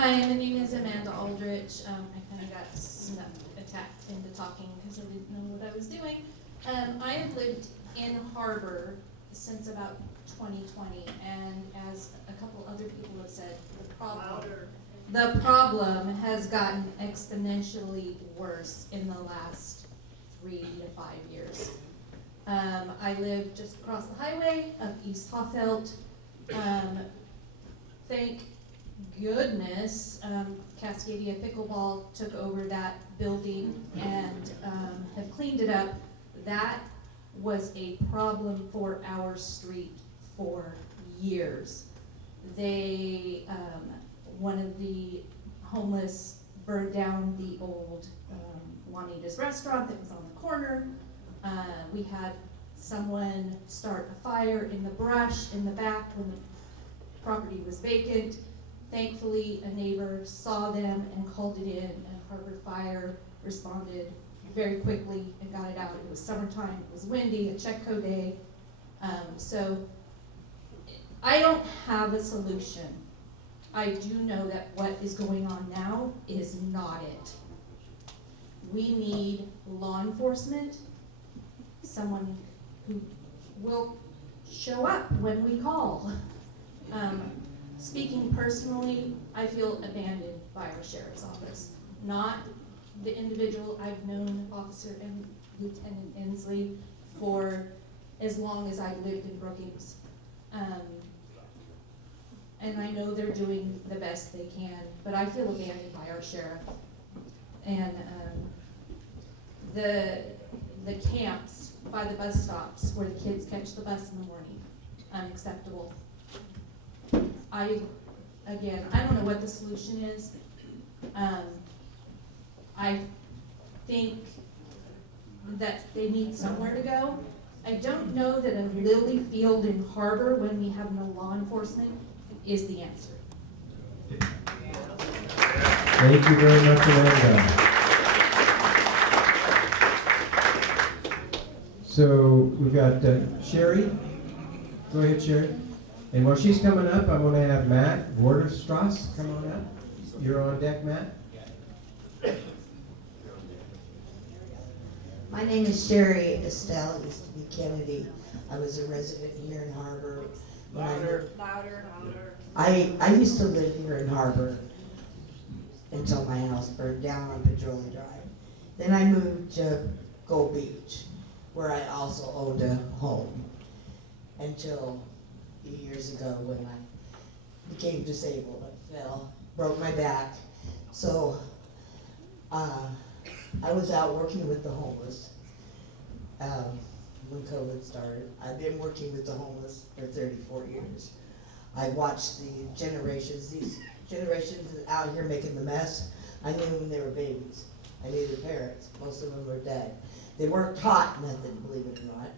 Hi, my name is Amanda Aldrich. I kind of got attacked into talking because I didn't know what I was doing. I have lived in Harbor since about 2020, and as a couple other people have said, the problem has gotten exponentially worse in the last 3 to 5 years. I live just across the highway of East Hoffelt. Thank goodness Cascadia Pickleball took over that building and have cleaned it up. That was a problem for our street for years. They, one of the homeless burned down the old Juanita's restaurant that was on the corner. We had someone start a fire in the brush in the back when the property was vacant. Thankfully, a neighbor saw them and called it in, and Harbor Fire responded very quickly and got it out. It was summertime, it was windy, a Checo day. So I don't have a solution. I do know that what is going on now is not it. We need law enforcement, someone who will show up when we call. Speaking personally, I feel abandoned by our sheriff's office. Not the individual. I've known Officer and Lieutenant Inslee for as long as I've lived in Brookings. And I know they're doing the best they can, but I feel abandoned by our sheriff. And the camps by the bus stops where the kids catch the bus in the morning, unacceptable. I don't know what the solution is. I think that they need somewhere to go. I don't know that a lily field in Harbor when we have no law enforcement is the answer. Thank you very much, Amanda. So we've got Sherry. Go ahead, Sherry. And while she's coming up, I'm going to have Matt Vorderstrass come on up. You're on deck, Matt. My name is Sherry Estelle, used to be Kennedy. I was a resident here in Harbor. Louder. I used to live here in Harbor until my house burned down on Petroleum Drive. Then I moved to Gold Beach, where I also owned a home until a few years ago when I became disabled. I fell, broke my back. So I was out working with the homeless when COVID started. I've been working with the homeless for 34 years. I watched the generations, these generations out here making the mess. I knew when they were babies. I knew their parents. Most of them were dead. They weren't taught nothing, believe it or not,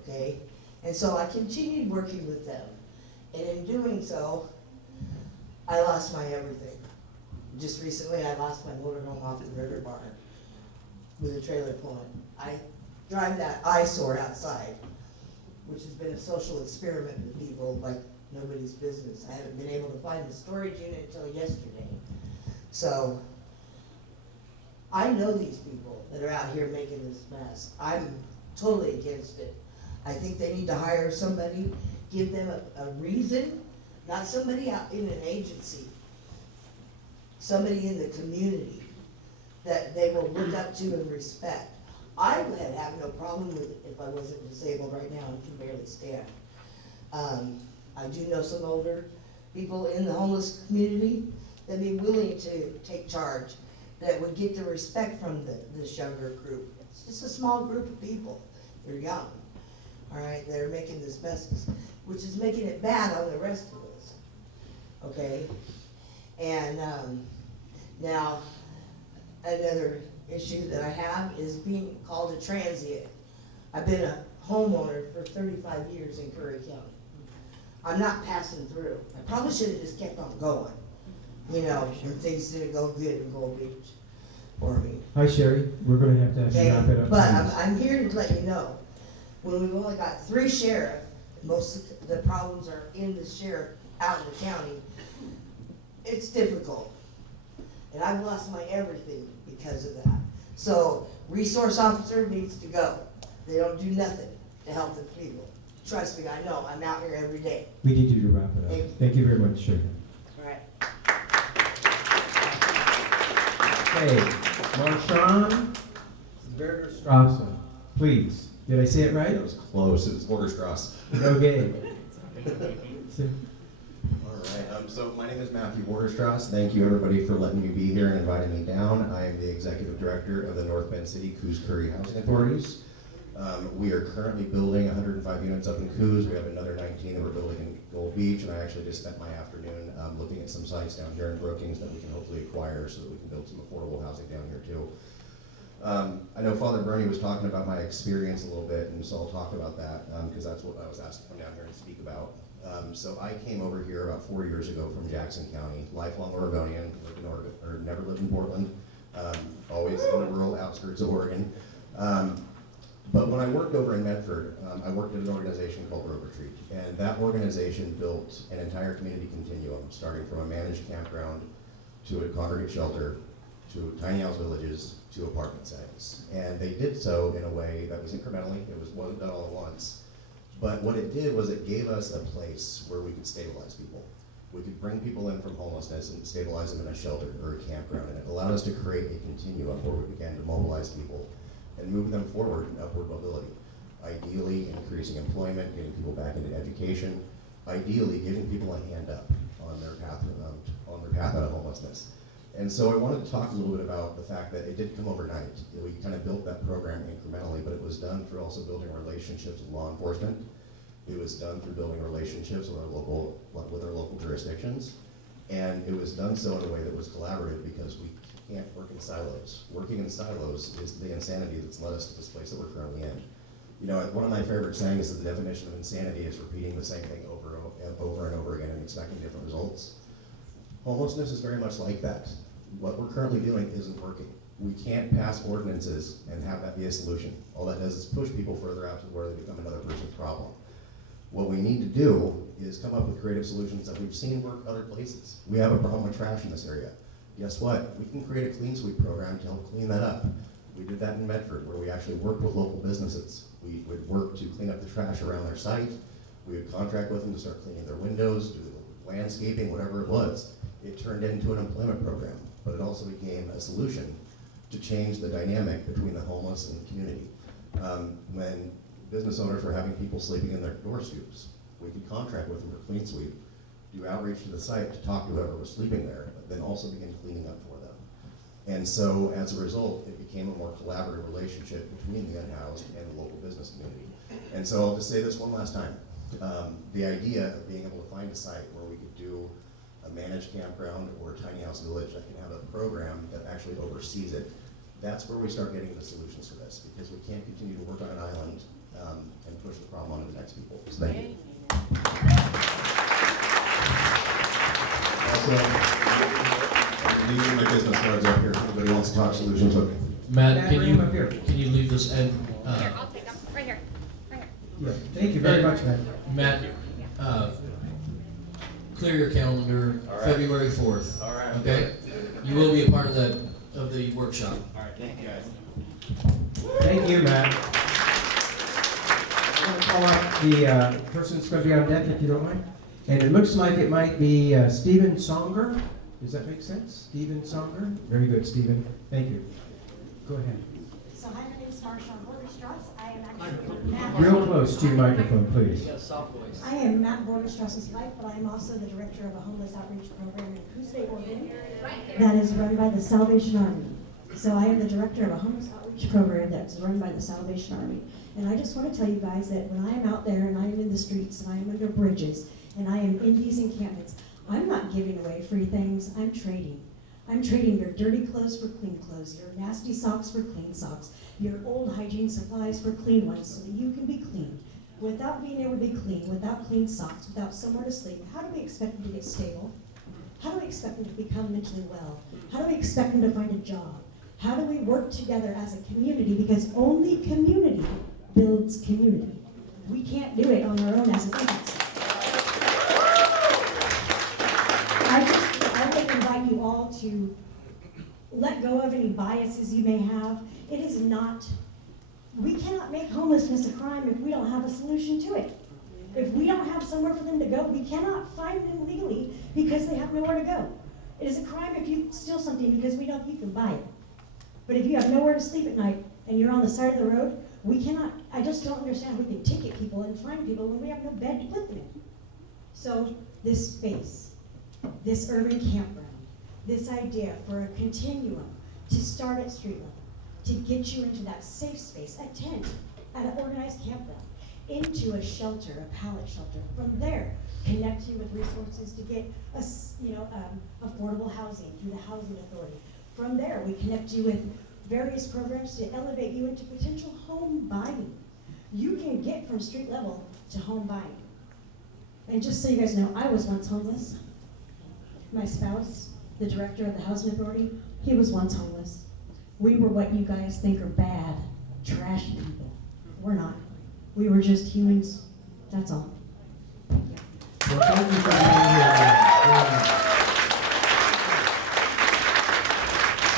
okay? And so I continued working with them. And in doing so, I lost my everything. Just recently, I lost my motorhome off the river bar with a trailer pulling. I drive that eyesore outside, which has been a social experiment with people like nobody's business. I haven't been able to find the storage unit until yesterday. So I know these people that are out here making this mess. I'm totally against it. I think they need to hire somebody, give them a reason, not somebody out in an agency, somebody in the community that they will look up to and respect. I would have no problem with it if I wasn't disabled right now and can barely stand. I do know some older people in the homeless community that'd be willing to take charge, that would get the respect from this younger group. It's just a small group of people. They're young, all right? They're making this mess, which is making it bad on the rest of us, okay? And now, another issue that I have is being called a transient. I've been a homeowner for 35 years in Curry County. I'm not passing through. I probably should have just kept on going, you know, when things didn't go good in Gold Beach for me. Hi, Sherry. We're going to have to Okay, wrap it up. but please. I'm here to let you know, when we've only got 3 sheriffs, most of the problems are in the sheriff out in the county, it's difficult. And I've lost my everything because of that. So, resource officer needs to go. They don't do nothing to help the people. Trust me, I know, I'm out here every day. We need you to wrap it up. Thank you very much, Sherry. All right. Okay, Marshawn Verderstrasse, please. Did I say it right? It was close. It's Vorderstrasse. Okay. All right. So my name is Matthew Vorderstrasse. Thank you everybody for letting me be here and inviting me down. I am the executive director of the North Bend City Coos Curry Housing Authorities. We are currently building 105 units up in Coos. We have another 19 that we're building in Gold Beach, and I actually just spent my afternoon looking at some sites down here in Brookings that we can hopefully acquire so that we can build some affordable housing down here too. I know Father Bernie was talking about my experience a little bit, and so I'll talk about that because that's what I was asked to come down here and speak about. So I came over here about 4 years ago from Jackson County, lifelong Oregonian, lived in Oregon, or never lived in Portland, always in the rural outskirts of Oregon. But when I worked over in Medford, I worked at an organization called Rogue Retreat, and that organization built an entire community continuum, starting from a managed campground to a congregate shelter, to tiny house villages, to apartment settings. And they did so in a way that was incrementally, wasn't done all at once, But what it did was it gave us a place where we could stabilize people. We could bring people in from homelessness and stabilize them in a shelter or a campground, and it allowed us to create a continuum where we began to mobilize people and move them forward in upward mobility. Ideally, increasing employment, getting people back into education, ideally giving people a hand up on their path out of homelessness. And so I wanted to talk a little bit about the fact that it didn't come overnight. We kind of built that program incrementally, but it was done through also building relationships with law enforcement. It was done through building relationships with our local jurisdictions. And it was done so in a way that was collaborative because we can't work in silos. Working in silos is the insanity that's led us to this place that we're currently in. You know, one of my favorite sayings is the definition of insanity is repeating the same thing over and over again and expecting different results. Homelessness is very much like that. What we're currently doing isn't working. We can't pass ordinances and have that be a solution. All that does is push people further out to where they become another person's problem. What we need to do is come up with creative solutions that we've seen work other places. We have a problem with trash in this area. Guess what? We can create a clean sweep program to help clean that up. We did that in Medford, where we actually worked with local businesses. We would work to clean up the trash around their site. We would contract with them to start cleaning their windows, do the landscaping, whatever it was. It turned into an employment program, but it also became a solution to change the dynamic between the homeless and the community. When business owners were having people sleeping in their door stoops, we could contract with them for clean sweep, do outreach to the site to talk to whoever was sleeping there, but then also begin cleaning up for them. And so as a result, it became a more collaborative relationship between the unhoused and the local business community. And so I'll just say this one last time. The idea of being able to find a site where we could do a managed campground or a tiny house village that can have a program that actually oversees it, that's where we start getting the solutions for this, because we can't continue to work on an island and push the problem onto the next people. So thank you. These are my business cards up here. If anybody wants to talk solutions with me. Matt, can you leave this and Here, I'll take them. Right here. Right here. Yeah, thank you very much, Matt. Matt, clear your calendar, February 4th. All right. Okay? You will be a part of the workshop. All right, thank you guys. Thank you, Matt. I'm going to call up the person that's going to be on deck, if you don't mind. And it looks like it might be Stephen Songer. Does that make sense? Stephen Songer? Very good, Stephen. Thank you. Go ahead. So hi, my name is Marsha Borderstrass. I am actually Matt. Real close to your microphone, please. I am Matt Borderstrass's wife, but I am also the director of a homeless outreach program in Coos Bay, Oregon, that is run by the Salvation Army. So I am the director of a homeless outreach program that's run by the Salvation Army. And I just want to tell you guys that when I am out there and I am in the streets and I am under bridges and I am in these encampments, I'm not giving away free things, I'm trading. I'm trading your dirty clothes for clean clothes, your nasty socks for clean socks, your old hygiene supplies for clean ones so that you can be clean. Without being able to be clean, without clean socks, without somewhere to sleep, how do we expect them to get stable? How do we expect them to become mentally well? How do we expect them to find a job? How do we work together as a community? Because only community builds community. We can't do it on our own as an entity. I would invite you all to let go of any biases you may have. It is not, we cannot make homelessness a crime if we don't have a solution to it. If we don't have somewhere for them to go, we cannot find them legally because they have nowhere to go. It is a crime if you steal something because we don't, you can buy it. But if you have nowhere to sleep at night and you're on the side of the road, we cannot, I just don't understand how we can ticket people and fine people when we have no bed to put them in. So this space, this urban campground, this idea for a continuum to start at street level, to get you into that safe space, a tent at an organized campground, into a shelter, a pallet shelter. From there, connect you with resources to get affordable housing through the Housing Authority. From there, we connect you with various programs to elevate you into potential home buying. You can get from street level to home buying. And just so you guys know, I was once homeless. My spouse, the director of the Housing Authority, he was once homeless. We were what you guys think are bad, trashy people. We're not. We were just humans. That's all. Thank you. Well, thank you for being here.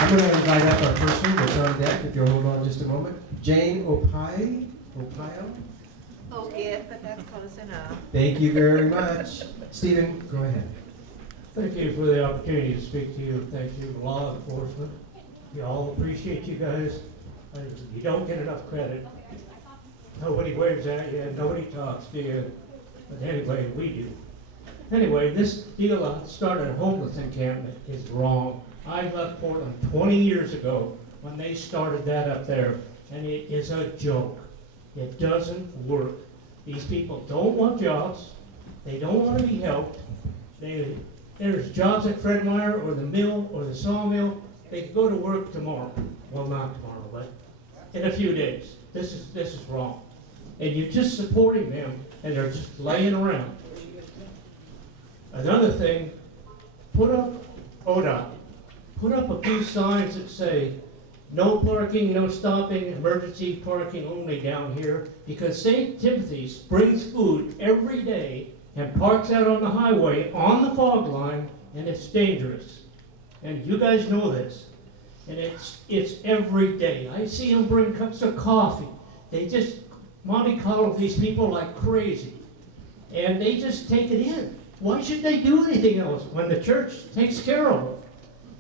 I'm going to invite up our person that's on deck, if you'll hold on just a moment. Jane Opaio. Okay, but that's close enough. Thank you very much. Stephen, go ahead. Thank you for the opportunity to speak to you. Thank you, law enforcement. We all appreciate you guys. You don't get enough credit. Nobody waves at you, nobody talks to you. But anyway, we do. Anyway, this deal on starting a homeless encampment is wrong. I left Portland 20 years ago when they started that up there, and it is a joke. It doesn't work. These people don't want jobs. They don't want to be helped. There's jobs at Fred Meyer or the mill or the sawmill. They can go to work tomorrow. Well, not tomorrow, but in a few days. This is wrong. And you're just supporting them, and they're just laying around. Another thing, put up ODOT. Put up a few signs that say, no parking, no stopping, emergency parking only down here, because St. Timothy's brings food every day and parks out on the highway on the fog line, and it's dangerous. And you guys know this. And it's every day. I see them bring cups of coffee. They just Monte Carlo these people like crazy. And they just take it in. Why should they do anything else when the church takes care of them?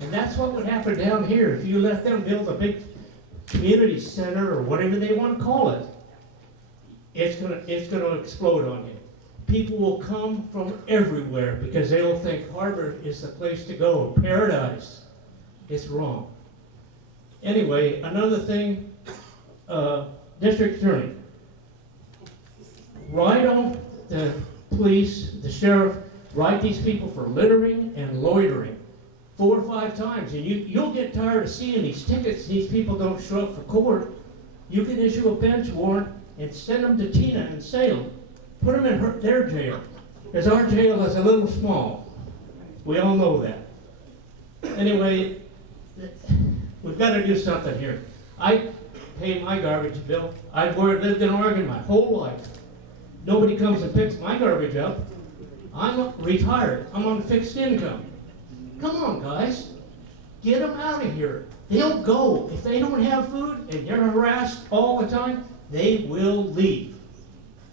And that's what would happen down here if you let them build a big community center or whatever they want to call it. It's gonna explode on you. People will come from everywhere because they'll think Harbor is the place to go, paradise. It's wrong. Anyway, another thing, district attorney. Write on the police, the sheriff, write these people for littering and loitering 4 or 5 times, and you'll get tired of seeing these tickets. These people don't show up for court. You can issue a bench warrant and send them to Tina in Salem. Put them in their jail, because our jail is a little small. We all know that. Anyway, we've got to do something here. I pay my garbage bill. I've lived in Oregon my whole life. Nobody comes and picks my garbage up. I'm retired. I'm on fixed income. Come on, guys. Get them out of here. They'll go. If they don't have food and you're harassed all the time, they will leave.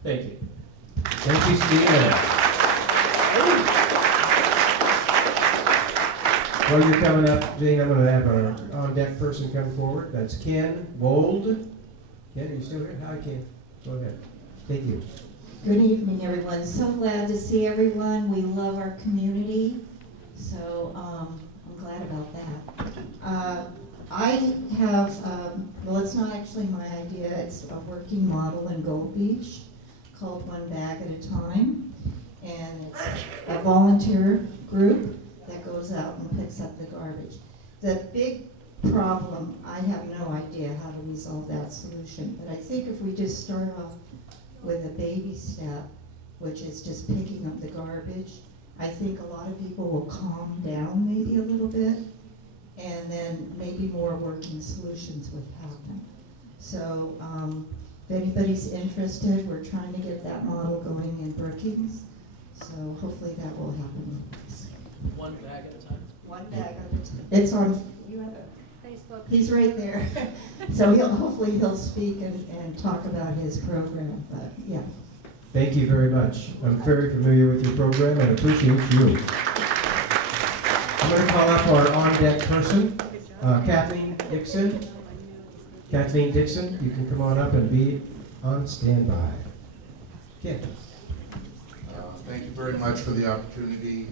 Thank you. Thank you, Stephen. While you're coming up, Jane, I'm going to have our on-deck person come forward. That's Ken Wold. Ken, are you still here? Hi, Ken. Go ahead. Thank you. Good evening, everyone. So glad to see everyone. We love our community, so I'm glad about that. I have, well, it's not actually my idea. It's a working model in Gold Beach called One Bag at a Time, and it's a volunteer group that goes out and picks up the garbage. The big problem, I have no idea how to resolve that solution, but I think if we just start off with a baby step, which is just picking up the garbage, I think a lot of people will calm down maybe a little bit, and then maybe more working solutions would happen. So if anybody's interested, we're trying to get that model going in Brookings, so hopefully that will happen. One bag at a time? One bag at a time. It's on, you have a Facebook. He's right there. So hopefully he'll speak and talk about his program, but yeah. Thank you very much. I'm very familiar with your program and appreciate you. I'm going to call up our on-deck person, Kathleen Dixon. Kathleen Dixon, you can come on up and be on standby. Ken. Thank you very much for the opportunity.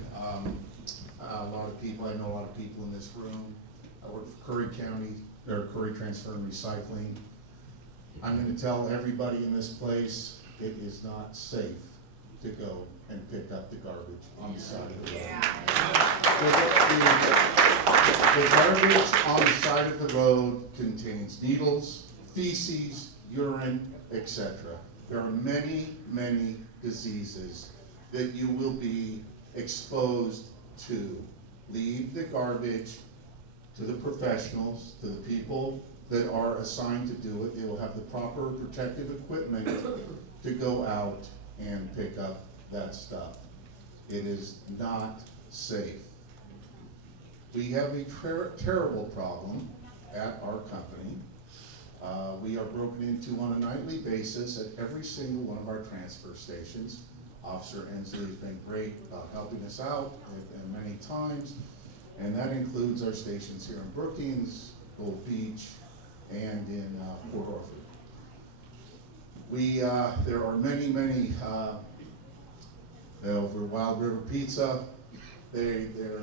A lot of people, I know a lot of people in this room. I work for Curry County, or Curry Transfer and Recycling. I'm going to tell everybody in this place, it is not safe to go and pick up the garbage on the side of the road. The garbage on the side of the road contains needles, feces, urine, etc. There are many, many diseases that you will be exposed to. Leave the garbage to the professionals, to the people that are assigned to do it. They will have the proper protective equipment to go out and pick up that stuff. It is not safe. We have a terrible problem at our company, We are broken into on a nightly basis at every single one of our transfer stations. Officer Ensley has been great helping us out and many times, and that includes our stations here in Brookings, Gold Beach, and in Port Orford. There are many over Wild River Pizza. Their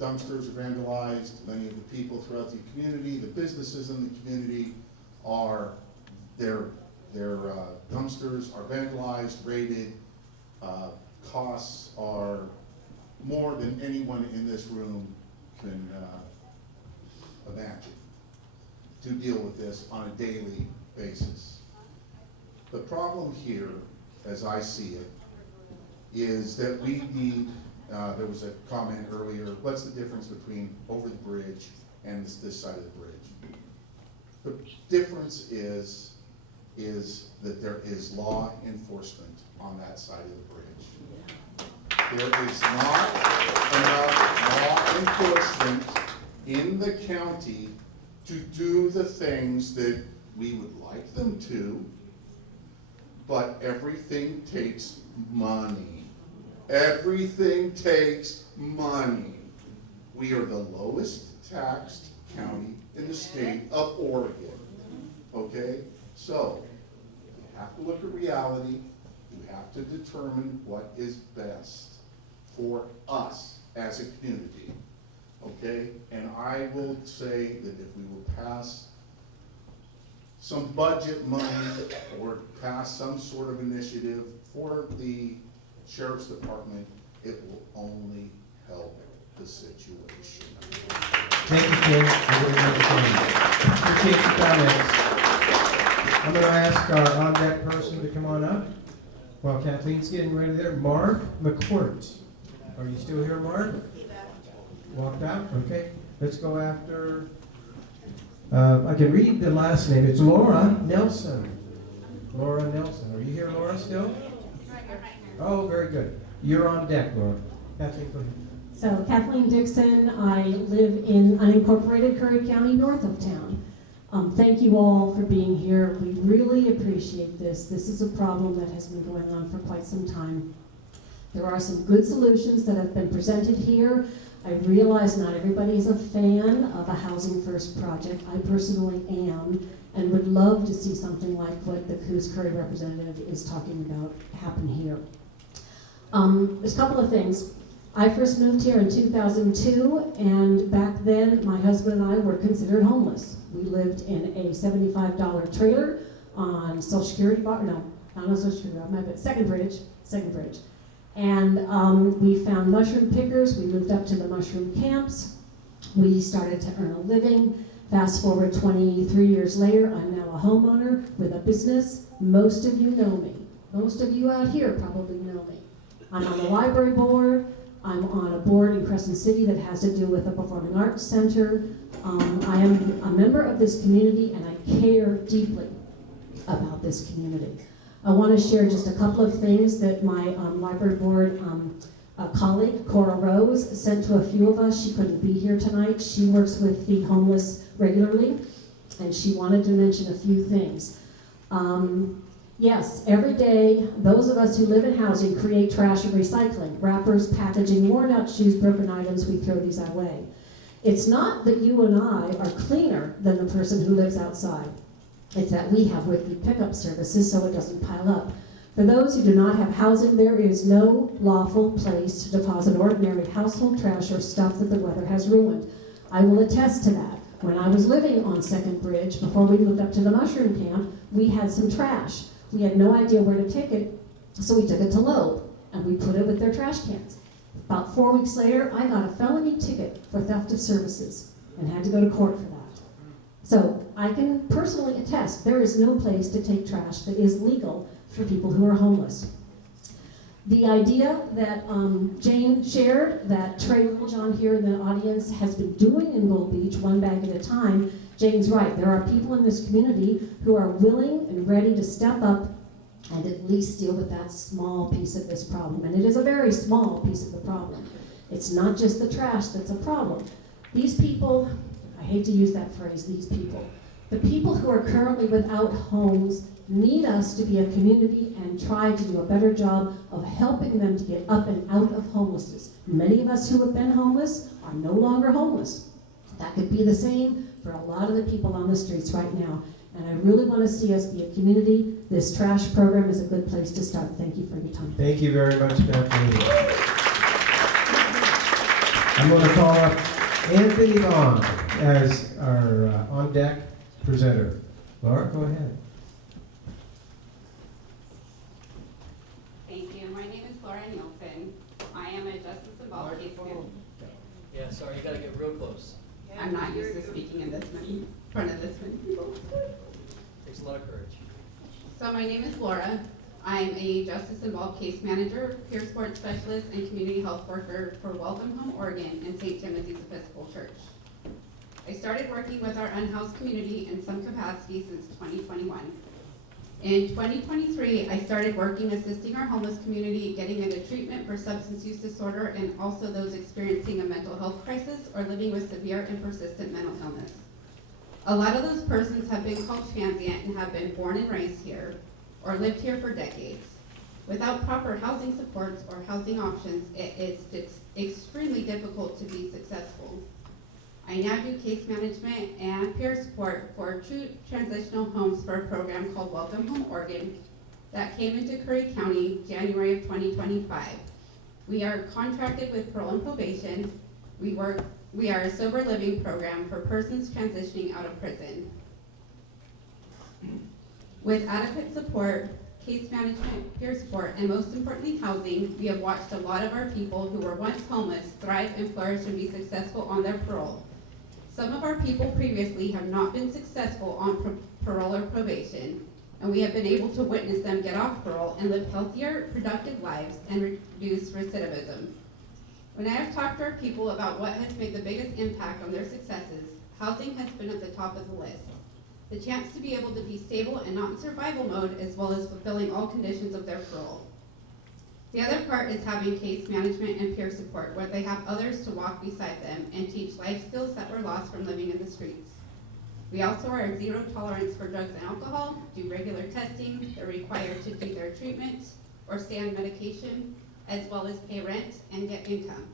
dumpsters are vandalized. Many of the people throughout the community, the businesses in the community, their dumpsters are vandalized, raided. Costs are more than anyone in this room can imagine to deal with this on a daily basis. The problem here, as I see it, is that we need, there was a comment earlier, what's the difference between over the bridge and this side of the bridge? The difference is that there is law enforcement on that side of the bridge. There is not enough law enforcement in the county to do the things that we would like them to, but everything takes money. Everything takes money. We are the lowest taxed county in the state of Oregon, okay? So, you have to look at reality. You have to determine what is best for us as a community, okay? And I will say that if we will pass some budget money or pass some sort of initiative for the Sheriff's Department, it will only help the situation. Thank you, Ken. Appreciate your comments. I'm going to ask our on-deck person to come on up while Kathleen's getting ready there. Mark McCourt. Are you still here, Mark? Walked out? Okay. Let's go after, I can read the last name. It's Laura Nelson. Laura Nelson. Are you here, Laura, still? Oh, very good. You're on deck, Laura. Kathleen, go ahead. So Kathleen Dixon, I live in unincorporated Curry County, north of town. Thank you all for being here. We really appreciate this. This is a problem that has been going on for quite some time. There are some good solutions that have been presented here. I realize not everybody is a fan of a Housing First project. I personally am, and would love to see something like what the Coos Curry representative is talking about happen here. There's a couple of things. I first moved here in 2002, and back then my husband and I were considered homeless. We lived in a $75 trailer on Social Security, not on Social Security, but Second Bridge. And we found mushroom pickers. We moved up to the mushroom camps. We started to earn a living. Fast forward 23 years later, I'm now a homeowner with a business. Most of you know me. Most of you out here probably know me. I'm on the library board. I'm on a board in Crescent City that has to do with the Performing Arts Center. I am a member of this community, and I care deeply about this community. I want to share just a couple of things that my library board colleague, Cora Rose, sent to a few of us. She couldn't be here tonight. She works with the homeless regularly, and she wanted to mention a few things. Yes, every day, those of us who live in housing create trash and recycling. Wrappers, packaging, worn out shoes, broken items, we throw these away. It's not that you and I are cleaner than the person who lives outside. It's that we have weekly pickup services so it doesn't pile up. For those who do not have housing, there is no lawful place to deposit ordinary household trash or stuff that the weather has ruined. I will attest to that. When I was living on Second Bridge, before we moved up to the mushroom camp, we had some trash. We had no idea where to take it, so we took it to Loeb, and we put it with their trash cans. About 4 weeks later, I got a felony ticket for theft of services and had to go to court for that. So I can personally attest, there is no place to take trash that is legal for people who are homeless. The idea that Jane shared, that Trey Littlejohn here in the audience has been doing in Gold Beach, one bag at a time, Jane's right. There are people in this community who are willing and ready to step up and at least deal with that small piece of this problem. And it is a very small piece of the problem. It's not just the trash that's a problem. These people, I hate to use that phrase, these people, The people who are currently without homes need us to be a community and try to do a better job of helping them to get up and out of homelessness. Many of us who have been homeless are no longer homeless. That could be the same for a lot of the people on the streets right now. And I really want to see us be a community. This trash program is a good place to start. Thank you for your time. Thank you very much, Bethany. I'm going to call up Anthony Vaughn as our on-deck presenter. Laura, go ahead. Thank you. My name is Laura Nielsen. I am a Justice Involved case manager. Yeah, sorry, you gotta get real close. I'm not used to speaking in front of this many people. Takes a lot of courage. So my name is Laura. I'm a Justice Involved case manager, peer support specialist, and community health worker for Welcome Home Oregon and St. Timothy's Episcopal Church. I started working with our unhoused community in some capacity since 2021. In 2023, I started working assisting our homeless community getting into treatment for substance use disorder and also those experiencing a mental health crisis or living with severe and persistent mental illness. A lot of those persons have been called transient and have been born and raised here or lived here for decades. Without proper housing supports or housing options, it's extremely difficult to be successful. I now do case management and peer support for true transitional homes for a program called Welcome Home Oregon that came into Curry County January of 2025. We are contracted with Parole and Probation. We are a sober living program for persons transitioning out of prison. With adequate support, case management, peer support, and most importantly housing, we have watched a lot of our people who were once homeless thrive and flourish and be successful on their parole. Some of our people previously have not been successful on parole or probation, and we have been able to witness them get off parole and live healthier, productive lives and reduce recidivism. When I have talked to our people about what has made the biggest impact on their successes, housing has been at the top of the list. The chance to be able to be stable and not in survival mode, as well as fulfilling all conditions of their parole. The other part is having case management and peer support, where they have others to walk beside them and teach life skills that were lost from living in the streets. We also are zero tolerance for drugs and alcohol, do regular testing, they're required to do their treatment or stay on medication, as well as pay rent and get income.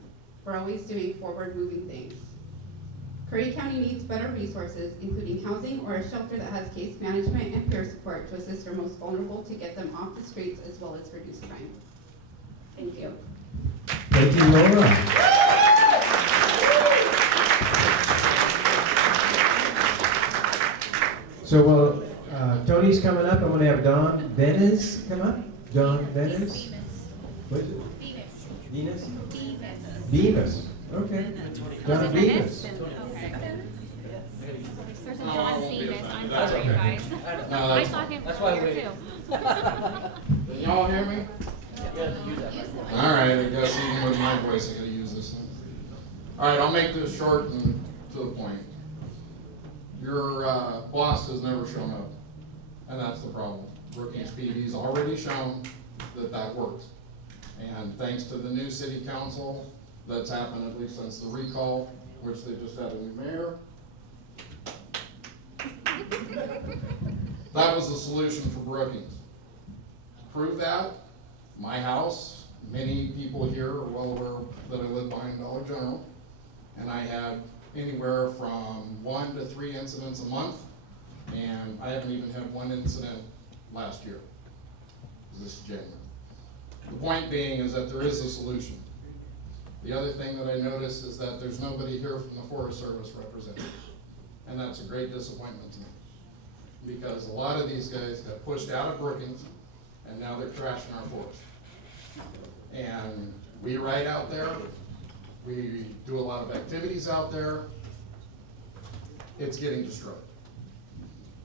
We're always doing forward-moving things. Curry County needs better resources, including housing or a shelter that has case management and peer support to assist our most vulnerable to get them off the streets as well as reduce crime. Thank you. Thank you, Laura. So, Tony's coming up. I'm going to have Don Venez come up. Don Venez? What is it? Venus. Venus. Okay. Don Venus. There's a John Davis. I'm sorry, guys. I saw him earlier too. Can y'all hear me? All right, I guess even with my voice, I gotta use this one. All right, I'll make this short and to the point. Your boss has never shown up, and that's the problem. Brookings PD's already shown that that works. And thanks to the new city council, that's happened at least since the recall, which they just had a new mayor. That was the solution for Brookings. To prove that, my house, many people here are well aware that I live behind Dollar General, and I had anywhere from 1 to 3 incidents a month, and I haven't even had one incident last year. This is January. The point being is that there is a solution. The other thing that I noticed is that there's nobody here from the Forest Service representative, and that's a great disappointment to me, because a lot of these guys got pushed out of Brookings, and now they're trashing our forest. And we ride out there, we do a lot of activities out there, it's getting destroyed.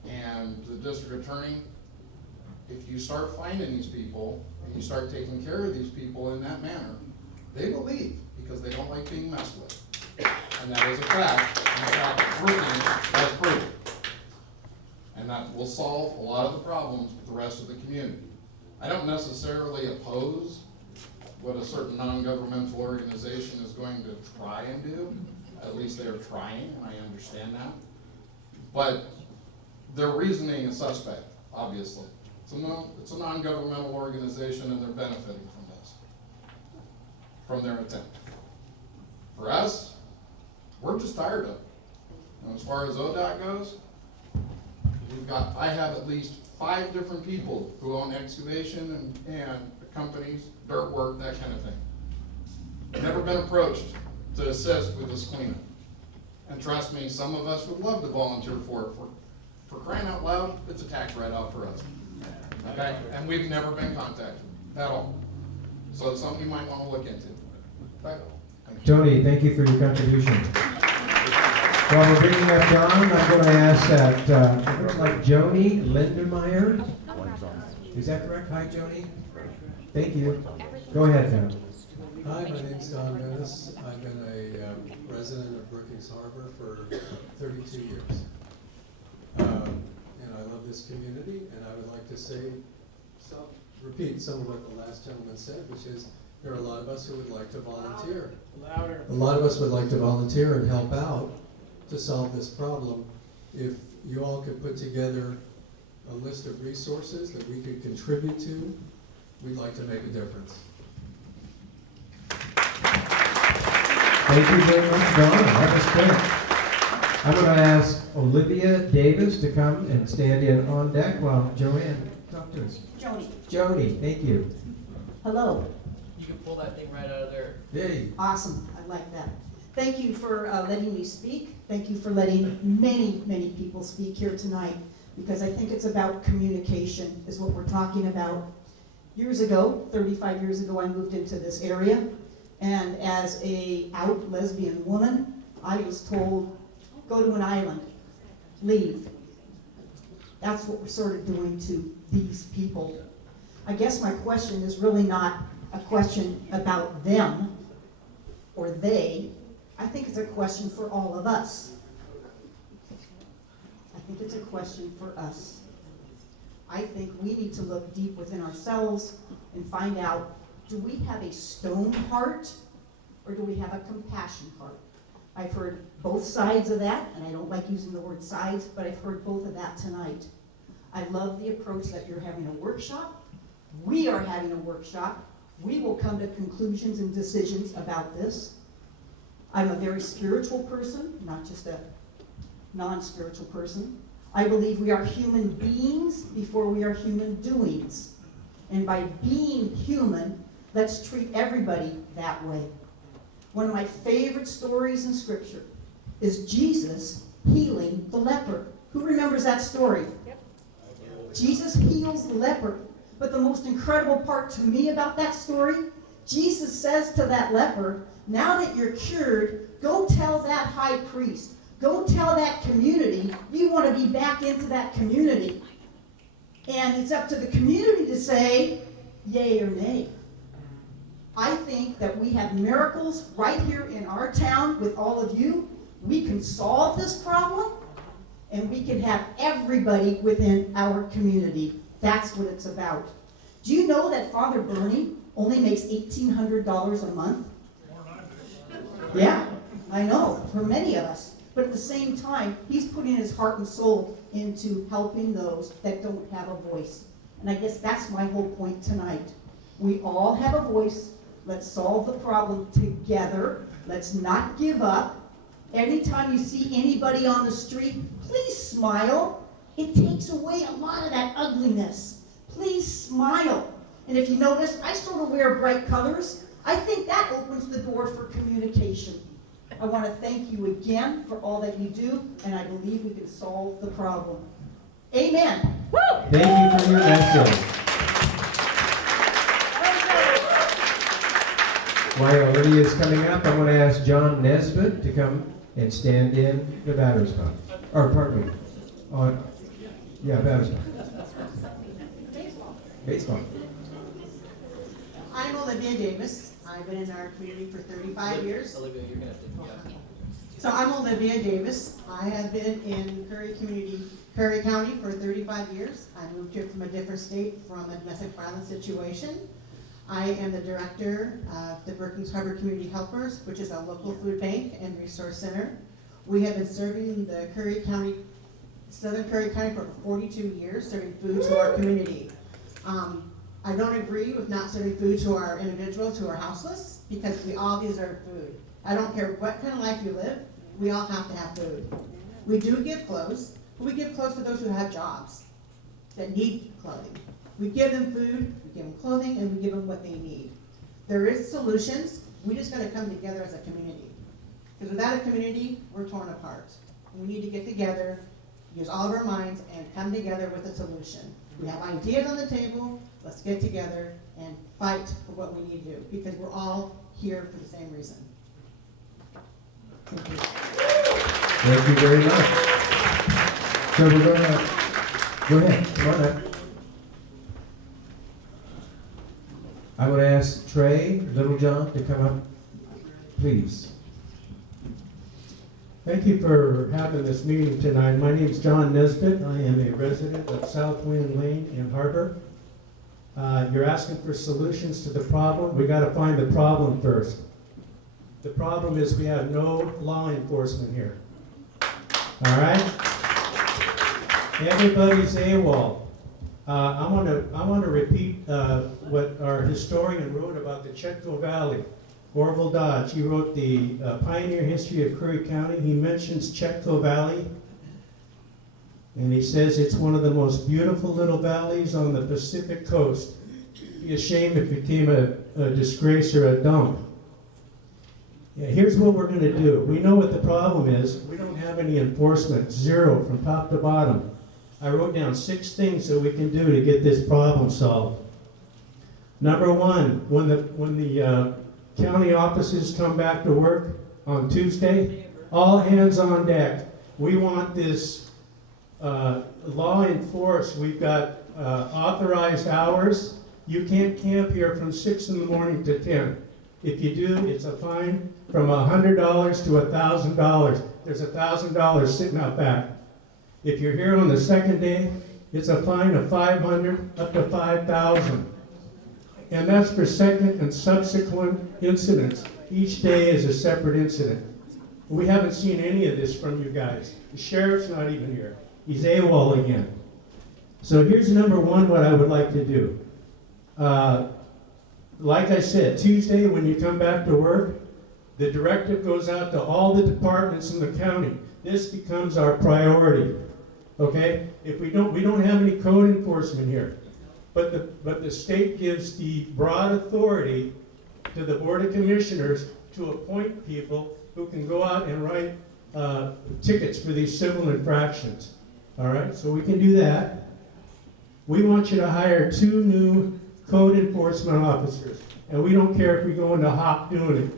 And the district attorney, if you start finding these people, and you start taking care of these people in that manner, they will leave, because they don't like being messed with. And that is a fact, and in fact, Brookings has proven. And that will solve a lot of the problems with the rest of the community. I don't necessarily oppose what a certain non-governmental organization is going to try and do. At least they're trying, and I understand that. But their reasoning is suspect, obviously. It's a non-governmental organization and they're benefiting from this, from their attempt. For us, we're just tired of it. And as far as ODOT goes, I have at least 5 different people who own excavation and companies, dirt work, that kind of thing. Never been approached to assist with this cleanup. And trust me, some of us would love to volunteer for it. For crying out loud, it's a tax write-off for us. Okay? And we've never been contacted at all. So it's something you might want to look into. Okay? Tony, thank you for your contribution. While we're bringing up John, I'm going to ask that, it looks like Joni Lindemeyer. Is that correct? Hi, Joni. Thank you. Go ahead, Tom. Hi, my name's Don Dennis. I've been a resident of Brookings Harbor for 32 years. And I love this community, and I would like to repeat some of what the last gentleman said, which is there are a lot of us who would like to volunteer. Louder. A lot of us would like to volunteer and help out to solve this problem. If you all could put together a list of resources that we could contribute to, we'd like to make a difference. Thank you very much, Don. That was great. I'm going to ask Olivia Davis to come and stand in on deck while Joanne talks to us. Joni. Joni, thank you. Hello. You can pull that thing right out of there. Yay. Awesome. I like that. Thank you for letting me speak. Thank you for letting many people speak here tonight, because I think it's about communication is what we're talking about. Years ago, 35 years ago, I moved into this area, and as a out lesbian woman, I was told, go to an island, leave. That's what we're sort of doing to these people. I guess my question is really not a question about them or they. I think it's a question for all of us. I think it's a question for us. I think we need to look deep within ourselves and find out, do we have a stone heart or do we have a compassion heart? I've heard both sides of that, and I don't like using the word sides, but I've heard both of that tonight. I love the approach that you're having a workshop. We are having a workshop. We will come to conclusions and decisions about this. I'm a very spiritual person, not just a non-spiritual person. I believe we are human beings before we are human doings. And by being human, let's treat everybody that way. One of my favorite stories in Scripture is Jesus healing the leper. Who remembers that story? Yep. Jesus heals the leper. But the most incredible part to me about that story, Jesus says to that leper, now that you're cured, go tell that high priest, go tell that community, you want to be back into that community. And it's up to the community to say, yay or nay. I think that we have miracles right here in our town with all of you. We can solve this problem, and we can have everybody within our community. That's what it's about. Do you know that Father Bernie only makes $1,800 a month? Yeah, I know, for many of us. But at the same time, he's putting his heart and soul into helping those that don't have a voice. And I guess that's my whole point tonight. We all have a voice. Let's solve the problem together. Let's not give up. Anytime you see anybody on the street, please smile. It takes away a lot of that ugliness. Please smile. And if you notice, I sort of wear bright colors. I think that opens the door for communication. I want to thank you again for all that you do, and I believe we can solve the problem. Amen. Woo! Thank you for your message. While Olivia is coming up, I'm going to ask John Nesbitt to come and stand in the batter's box. Or, pardon me. Batter's box. Baseball. I'm Olivia Davis. I've been in our community for 35 years. Olivia, you're going to have to. So I'm Olivia Davis. I have been in Curry County for 35 years. I moved here from a different state from a domestic violence situation. I am the director of the Brookings Harbor Community Helpers, which is a local food bank and resource center. We have been serving the Curry County Southern Curry County for 42 years, serving food to our community. I don't agree with not serving food to our individuals who are houseless, because we all deserve food. I don't care what kind of life you live, we all have to have food. We do give clothes, but we give clothes to those who have jobs that need clothing. We give them food, we give them clothing, and we give them what they need. There is solutions, we just gotta come together as a community. Because without a community, we're torn apart. We need to get together, use all of our minds, and come together with a solution. We have ideas on the table, let's get together and fight for what we need to do, because we're all here for the same reason. Thank you. Thank you very much. So we're going to, go ahead, come on up. I would ask Trey Littlejohn to come up, please. Thank you for having this meeting tonight. My name is John Nesbitt. I am a resident of South Wind Lane in Harbor. You're asking for solutions to the problem. We got to find the problem first. The problem is we have no law enforcement here. All right? Everybody's AWOL. I want to repeat what our historian wrote about the Chetco Valley. Orville Dodge, he wrote the Pioneer History of Curry County. He mentions Chetco Valley, and he says it's one of the most beautiful little valleys on the Pacific coast. Be a shame if it became a disgrace or a dump. Yeah, here's what we're going to do. We know what the problem is. We don't have any enforcement, zero from top to bottom. I wrote down 6 things that we can do to get this problem solved. Number 1, when the county offices come back to work on Tuesday, all hands on deck. We want this law enforced. We've got authorized hours. You can't camp here from 6 in the morning to 10. If you do, it's a fine from $100 to $1,000. There's $1,000 sitting out back. If you're here on the second day, it's a fine of $500 up to $5,000. And that's for second and subsequent incidents. Each day is a separate incident. We haven't seen any of this from you guys. The sheriff's not even here. He's AWOL again. So here's number 1, what I would like to do. Like I said, Tuesday when you come back to work, the directive goes out to all the departments in the county. This becomes our priority. Okay? If we don't have any code enforcement here. But the state gives the broad authority to the Board of Commissioners to appoint people who can go out and write tickets for these civil infractions. All right, so we can do that. We want you to hire 2 new code enforcement officers, and we don't care if we go into HOP doing it.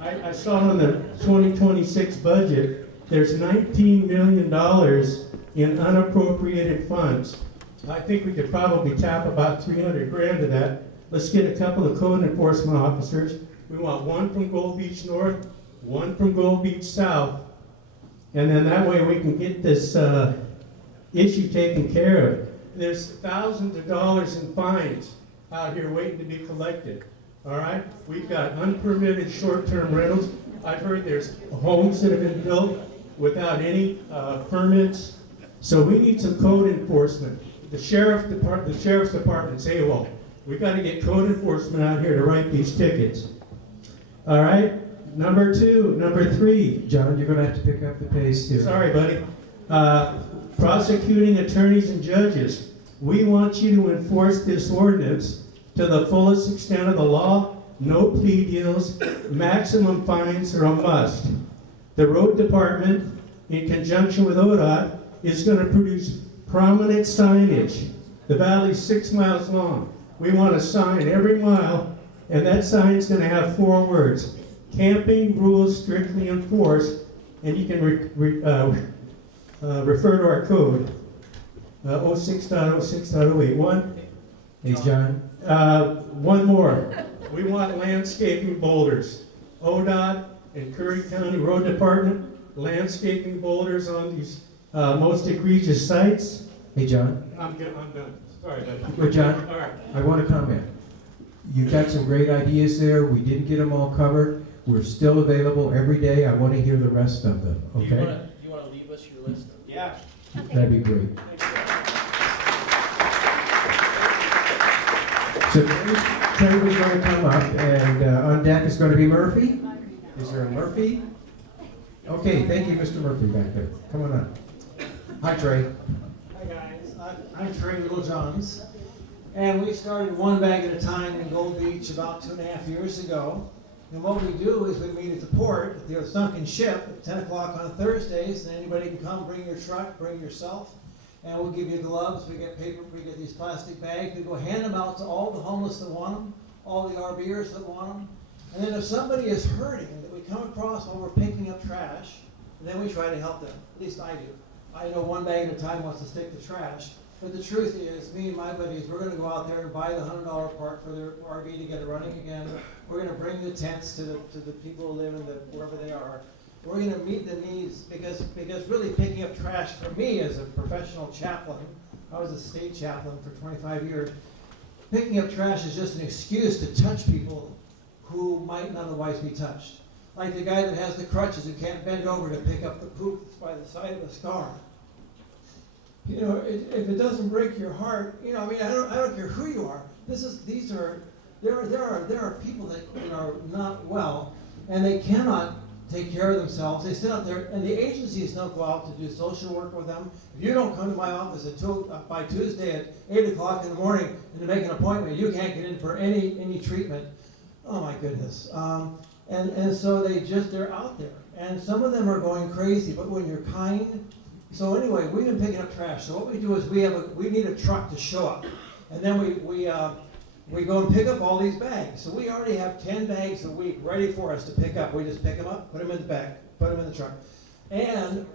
I saw on the 2026 budget, there's $19 million in unappropriated funds. I think we could probably tap about 300 grand of that. Let's get a couple of code enforcement officers. We want 1 from Gold Beach North, 1 from Gold Beach South, and then that way we can get this issue taken care of. There's thousands of dollars in fines out here waiting to be collected. All right? We've got unpermitted short-term rentals. I've heard there's homes that have been built without any permits. So we need some code enforcement. The sheriff's department's AWOL. We've got to get code enforcement out here to write these tickets. All right? Number 3. John, you're going to have to pick up the pace here. Sorry, buddy. Prosecuting attorneys and judges. We want you to enforce this ordinance to the fullest extent of the law. No plea deals. Maximum fines are a must. The road department, in conjunction with ODOT, is going to produce prominent signage. The valley's 6 miles long. We want a sign every mile, and that sign's going to have 4 words. Camping rules strictly enforced, and you can refer to our code, 06.06.081. Hey, John. 1 more. We want landscaping boulders. ODOT and Curry County Road Department, landscaping boulders on these most egregious sites. Hey, John. I'm done. Sorry, buddy. Well, John, All right. I want to comment. You've got some great ideas there. We didn't get them all covered. We're still available every day. I want to hear the rest of them, okay? Do you want to leave us your list? Yeah. That'd be great. So Trey was going to come up, and on deck is going to be Murphy. Is there a Murphy? Okay, thank you, Mr. Murphy back there. Come on up. Hi, Trey. Hi guys, I'm Trey Littlejohns, and we started one bag at a time in Gold Beach about 2.5 years ago. And what we do is we meet at the port, at the sunken ship, at 10 o'clock on Thursdays, and anybody can come, bring your truck, bring yourself, and we'll give you gloves, we get paper, we get these plastic bags, we go hand them out to all the homeless that want them, all the RVers that want them, and then if somebody is hurting that we come across while we're picking up trash, then we try to help them, at least I do. I know one bag at a time wants to stick the trash, but the truth is, me and my buddies, we're gonna go out there and buy the $100 part for their RV to get it running again. We're gonna bring the tents to the people who live in wherever they are. We're gonna meet the needs, because really picking up trash for me as a professional chaplain, I was a state chaplain for 25 years, picking up trash is just an excuse to touch people who might not otherwise be touched. Like the guy that has the crutches who can't bend over to pick up the poop that's by the side of his car. You know, if it doesn't break your heart, you know, I mean, I don't care who you are. There are people that are not well, and they cannot take care of themselves. They sit out there, and the agencies don't go out to do social work with them. If you don't come to my office by Tuesday at 8 o'clock in the morning and to make an appointment, you can't get in for any treatment. Oh my goodness. And so they're out there. And some of them are going crazy, but when you're kind. So anyway, we've been picking up trash. So what we do is we need a truck to show up. And then we go and pick up all these bags. So we already have 10 bags a week ready for us to pick up. We just pick them up, put them in the bag, put them in the truck. And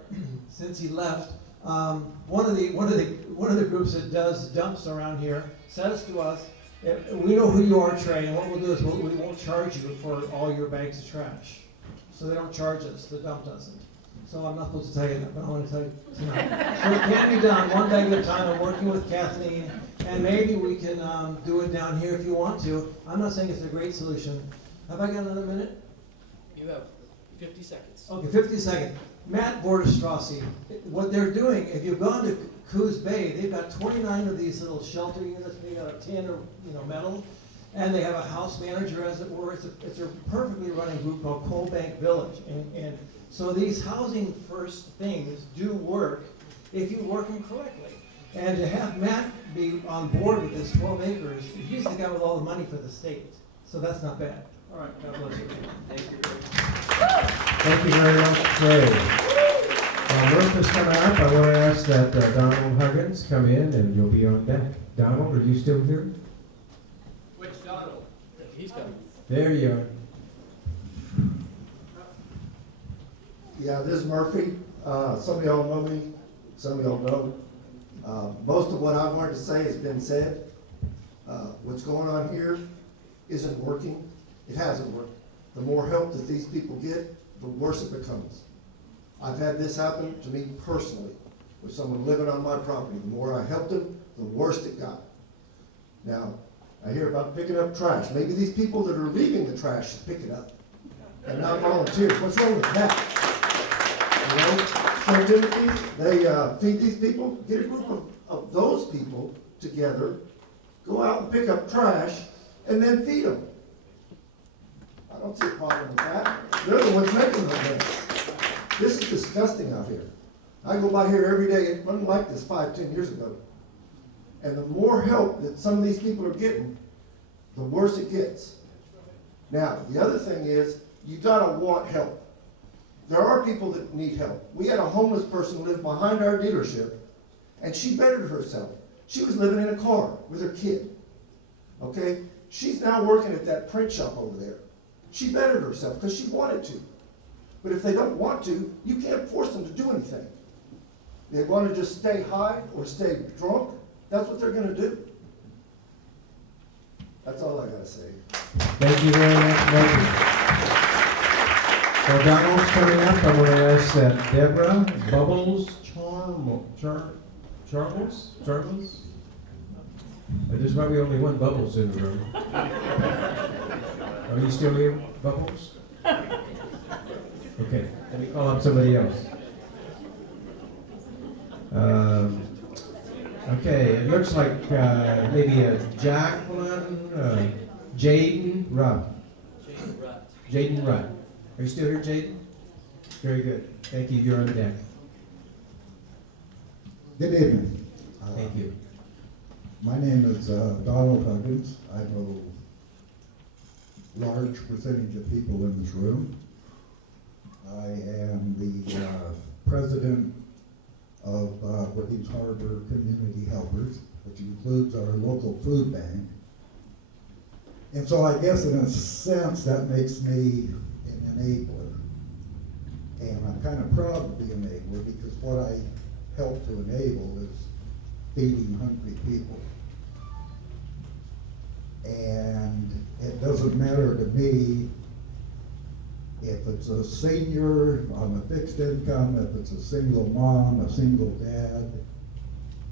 since he left, one of the groups that does dumps around here says to us, we know who you are, Trey, and what we'll do is we won't charge you for all your bags of trash. So they don't charge us, the dump doesn't. So I'm not supposed to tell you that, but I want to tell you tonight. So it can be done one bag at a time. I'm working with Kathleen, and maybe we can do it down here if you want to. I'm not saying it's a great solution. Have I got another minute? You have 50 seconds. Okay, 50 seconds. Matt Bordestrassi, what they're doing, if you've gone to Coos Bay, they've got 29 of these little shelter units made out of tin or metal, and they have a house manager, as it were. It's a perfectly running group called Coal Bank Village, and so these housing first things do work if you work them correctly. And to have Matt be on board with this 12 acres, he's the guy with all the money for the state. So that's not bad. All right, God bless you. Thank you. Thank you very much, Trey. Murph is coming up. I want to ask that Donald Huggins come in, and you'll be on deck. Donald, are you still here? Which Donald? He's coming. There you are. Yeah, this is Murphy. Some of y'all know me, some of y'all don't. Most of what I wanted to say has been said. What's going on here isn't working. It hasn't worked. The more help that these people get, the worse it becomes. I've had this happen to me personally with someone living on my property. The more I helped them, the worse it got. Now, I hear about picking up trash. Maybe these people that are leaving the trash should pick it up and not volunteers. What's wrong with that? You know, St. Timothy's, they feed these people. Get a group of those people together, go out and pick up trash, and then feed them. I don't see a problem with that. They're the ones making the mess. This is disgusting out here. I go by here every day. It wasn't like this 5-10 years ago. And the more help that some of these people are getting, the worse it gets. Now, the other thing is, you gotta want help. There are people that need help. We had a homeless person live behind our dealership, and she bettered herself. She was living in a car with her kid. Okay? She's now working at that print shop over there. She bettered herself because she wanted to. But if they don't want to, you can't force them to do anything. They want to just stay high or stay drunk, that's what they're going to do. That's all I got to say. Thank you very much, Murphy. While Donald's coming up, I want to ask that Deborah Bubbles Charles? There's probably only one Bubbles in the room. Are you still here, Bubbles? Okay, let me call up somebody else. Okay, it looks like maybe a Jacqueline, Jaden Rutt. Jaden Rutt. Are you still here, Jaden? Very good. Thank you. You're on deck. Good evening. Thank you. My name is Donald Huggins. I know a large percentage of people in this room. I am the president of Brookings Harbor Community Helpers, which includes our local food bank. And so I guess in a sense that makes me an enabler. And I'm kind of proud to be an enabler because what I help to enable is feeding hungry people. And it doesn't matter to me if it's a senior on a fixed income, if it's a single mom, a single dad,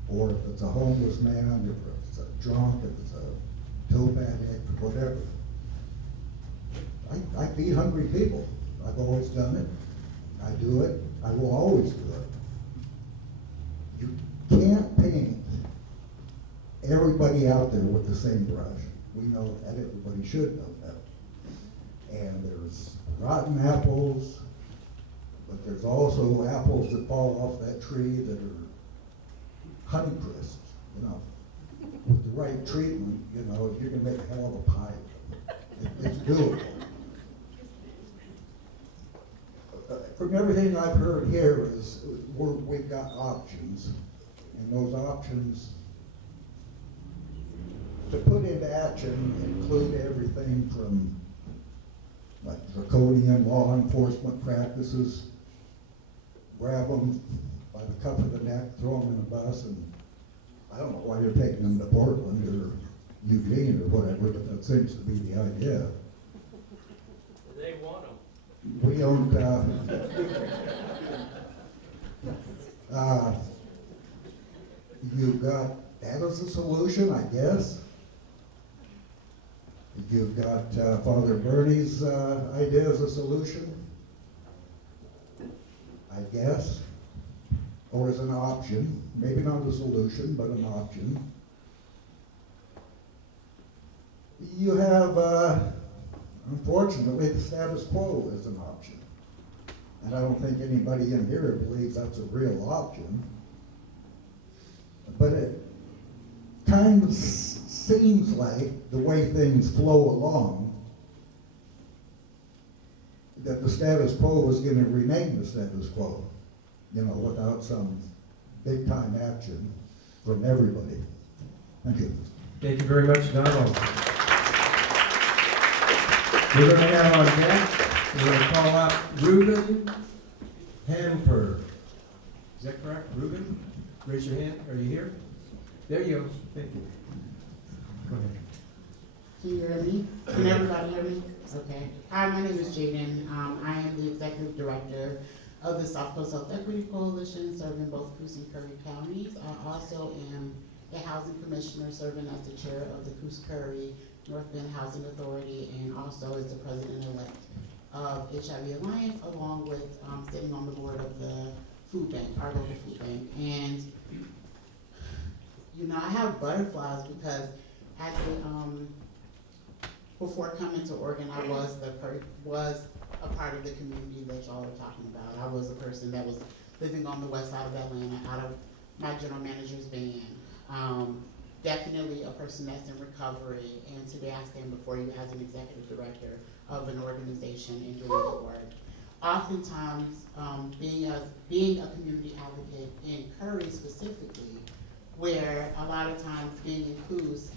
or if it's a homeless man, if it's a drunk, if it's a dope addict, whatever. I feed hungry people. I've always done it. I do it. I will always do it. You can't paint everybody out there with the same brush. We know that. Everybody should know that. And there's rotten apples, but there's also apples that fall off that tree that are Honeycrisps, you know. With the right treatment, you know, you can make a hell of a pie. It's doable. From everything I've heard here is we've got options, and those options to put into action include everything from like draconian law enforcement practices, grab them by the cuff of the neck, throw them in a bus, and I don't know why you're taking them to Portland or Eugene or whatever, but that seems to be the idea. They want them. We don't, you've got, that is a solution, I guess. You've got Father Bernie's idea as a solution, I guess, or as an option, maybe not a solution, but an option. You have, unfortunately, the status quo is an option. And I don't think anybody in here believes that's a real option. But it kind of seems like the way things flow along, that the status quo is going to remain the status quo, you know, without some big time action from everybody. Thank you. Thank you very much, Donald. We're going to have on deck, we're going to call out Reuben Hamper. Is that correct, Reuben? Raise your hand. Are you here? There you go. Thank you. Go ahead. Can you hear me? Can everybody hear me? Okay. Hi, my name is Jaden. I am the executive director of the South Coast Health Equity Coalition, serving both Coos and Curry counties. I also am a housing commissioner, serving as the chair of the Coos-Curry North Bend Housing Authority, and also as the president-elect of HIV Alliance, along with sitting on the board of the food bank, our local food bank. And you know, I have butterflies because actually, before coming to Oregon, I was a part of the community that y'all are talking about. I was a person that was living on the west side of Atlanta out of my general manager's van. Definitely a person that's in recovery, and today I stand before you as an executive director of an organization and doing the work. Oftentimes, being a community advocate in Curry specifically, where a lot of times being in Coos,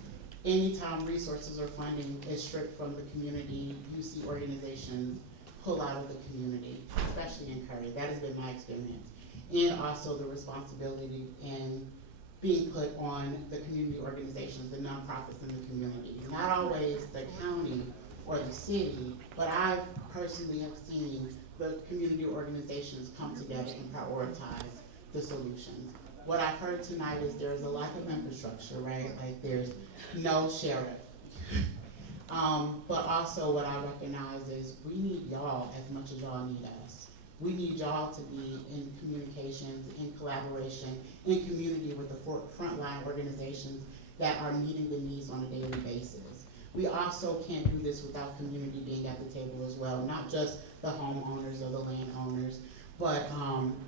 anytime resources or funding is stripped from the community, you see organizations pull out of the community, especially in Curry. That has been my experience. And also the responsibility in being put on the community organizations, the nonprofits in the community. Not always the county or the city, but I personally have seen the community organizations come together and prioritize the solutions. What I've heard tonight is there's a lack of infrastructure, right? Like there's no sheriff. But also what I recognize is we need y'all as much as y'all need us. We need y'all to be in communications, in collaboration, in community with the frontline organizations that are meeting the needs on a daily basis. We also can't do this without community being at the table as well, not just the homeowners or the landowners, but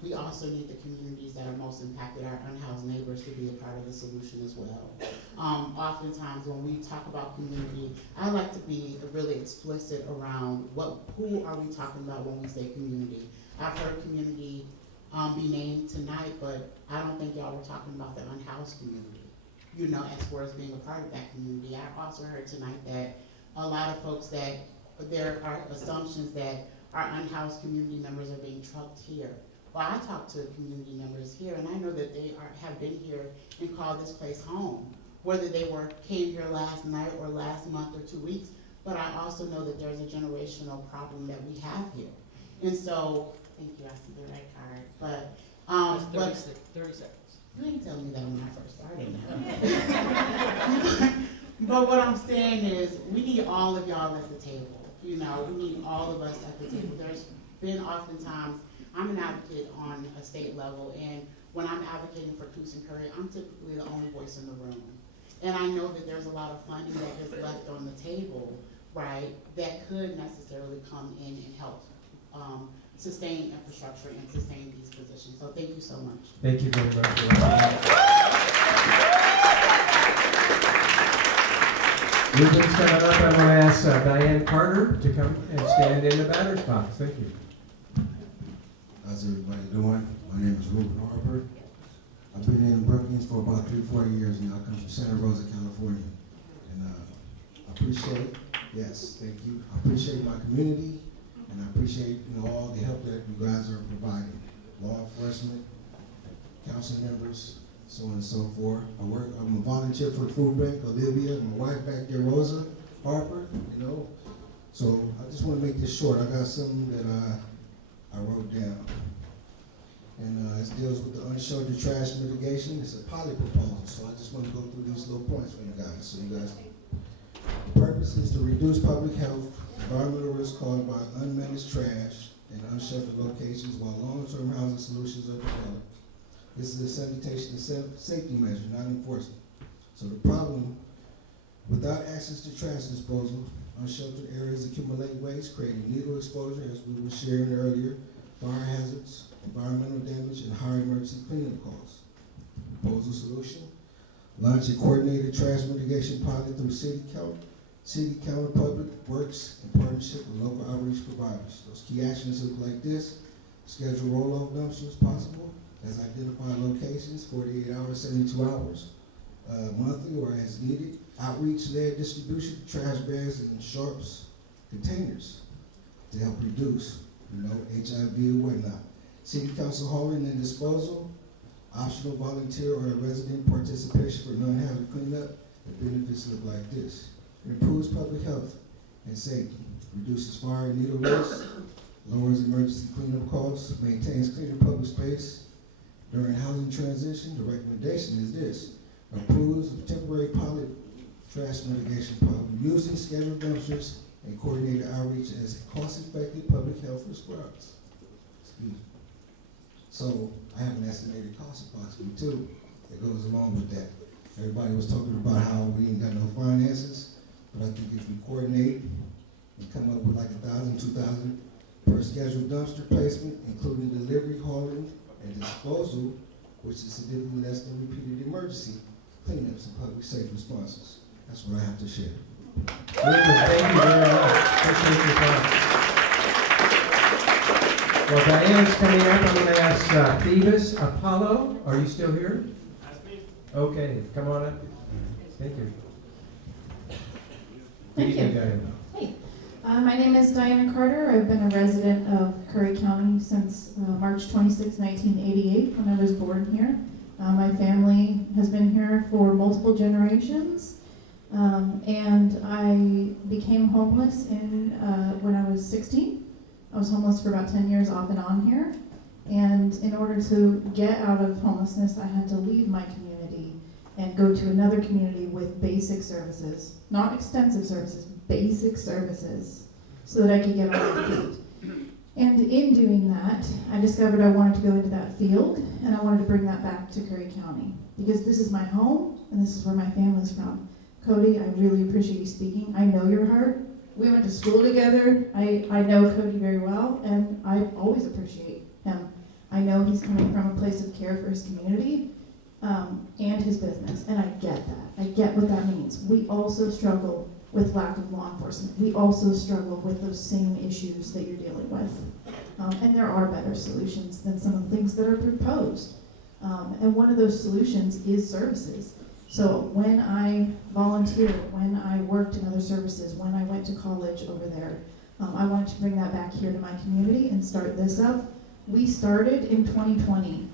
we also need the communities that are most impacted, our unhoused neighbors, to be a part of the solution as well. Oftentimes when we talk about community, I like to be really explicit around who are we talking about when we say community. I've heard community be named tonight, but I don't think y'all were talking about the unhoused community, you know, as far as being a part of that community. I also heard tonight that a lot of folks that there are assumptions that our unhoused community members are being trucked here. Well, I talked to community members here, and I know that they have been here and called this place home, whether they came here last night or last month or 2 weeks. But I also know that there's a generational problem that we have here. And so, thank you, I see the right card. But 30 seconds. You ain't telling me that when I first started now. But what I'm saying is, we need all of y'all at the table. You know, we need all of us at the table. There's been oftentimes, I'm an advocate on a state level, and when I'm advocating for Coos and Curry, I'm typically the only voice in the room. And I know that there's a lot of funding that is left on the table, right, that could necessarily come in and help sustain infrastructure and sustain these positions. So thank you so much. Thank you very much. Moving coming up, I'm going to ask Diane Carter to come and stand in the batter's box. Thank you. How's everybody doing? My name is Ruben Harper. I've been in Brookings for about 3-4 years now. I come from Santa Rosa, California. And I appreciate, yes, thank you. I appreciate my community, and I appreciate, all the help that you guys are providing. Law enforcement, council members, so on and so forth. I'm a volunteer for the food bank, Olivia, and my wife back there, Rosa Harper, So I just want to make this short. I got something that I wrote down. And it deals with the unsheltered trash mitigation. It's a poly proposal, so I just want to go through these little points for you guys. So you guys, the purpose is to reduce public health, environmental risk caused by unmanaged trash in unsheltered locations while long-term housing solutions are developed. This is a sanitation and safety measure, not enforcement. So the problem, without access to trash disposal, unsheltered areas accumulate waste, creating needle exposure, as we were sharing earlier, fire hazards, environmental damage, and higher emergency cleanup costs. Proposal solution: launch a coordinated trash mitigation pilot through City County Public Works in partnership with local outreach providers. Those key actions look like this: schedule roll-off dumpsters possible, as identified locations, 48 hours, 72 hours, monthly or as needed. Outreach-led distribution, trash bags and sharps containers to help reduce, HIV and whatnot. City council hauling and disposal, optional volunteer or resident participation for non-hazard cleanup. The benefits look like this: it improves public health and safety, reduces fire and needle risk, lowers emergency cleanup costs, maintains cleaner public space. During housing transition, the recommendation is this: approves of temporary pilot trash mitigation program using scheduled dumpsters and coordinated outreach as a cost-effective public health response. Excuse me. So I have an estimated cost approximately too that goes along with that. Everybody was talking about how we ain't got no finances, but I think if we coordinate and come up with like 1,000, 2,000 per scheduled dumpster placement, including delivery, hauling, and disposal, which is significantly less than repeated emergency cleanups and public safety responses. That's what I have to share. Thank you very much. Appreciate your time. Well, Diane's coming up. I'm going to ask Phoebus Apollo. Are you still here? That's me. Okay, come on up. Thank you. Thank Good evening, you. Diane. Hey, my name is Diana Carter. I've been a resident of Curry County since March 26, 1988, when I was born here. My family has been here for multiple generations, and I became homeless when I was 16. I was homeless for about 10 years off and on here, and in order to get out of homelessness, I had to leave my community and go to another community with basic services, not extensive services, basic services, so that I could get on my feet. And in doing that, I discovered I wanted to go into that field, and I wanted to bring that back to Curry County, because this is my home, and this is where my family's from. Cody, I really appreciate you speaking. I know your heart. We went to school together. I know Cody very well, and I always appreciate him. I know he's coming from a place of care for his community and his business, and I get that. I get what that means. We also struggle with lack of law enforcement. We also struggle with those same issues that you're dealing with. And there are better solutions than some of the things that are proposed. And one of those solutions is services. So when I volunteered, when I worked in other services, when I went to college over there, I wanted to bring that back here to my community and start this up. We started in 2020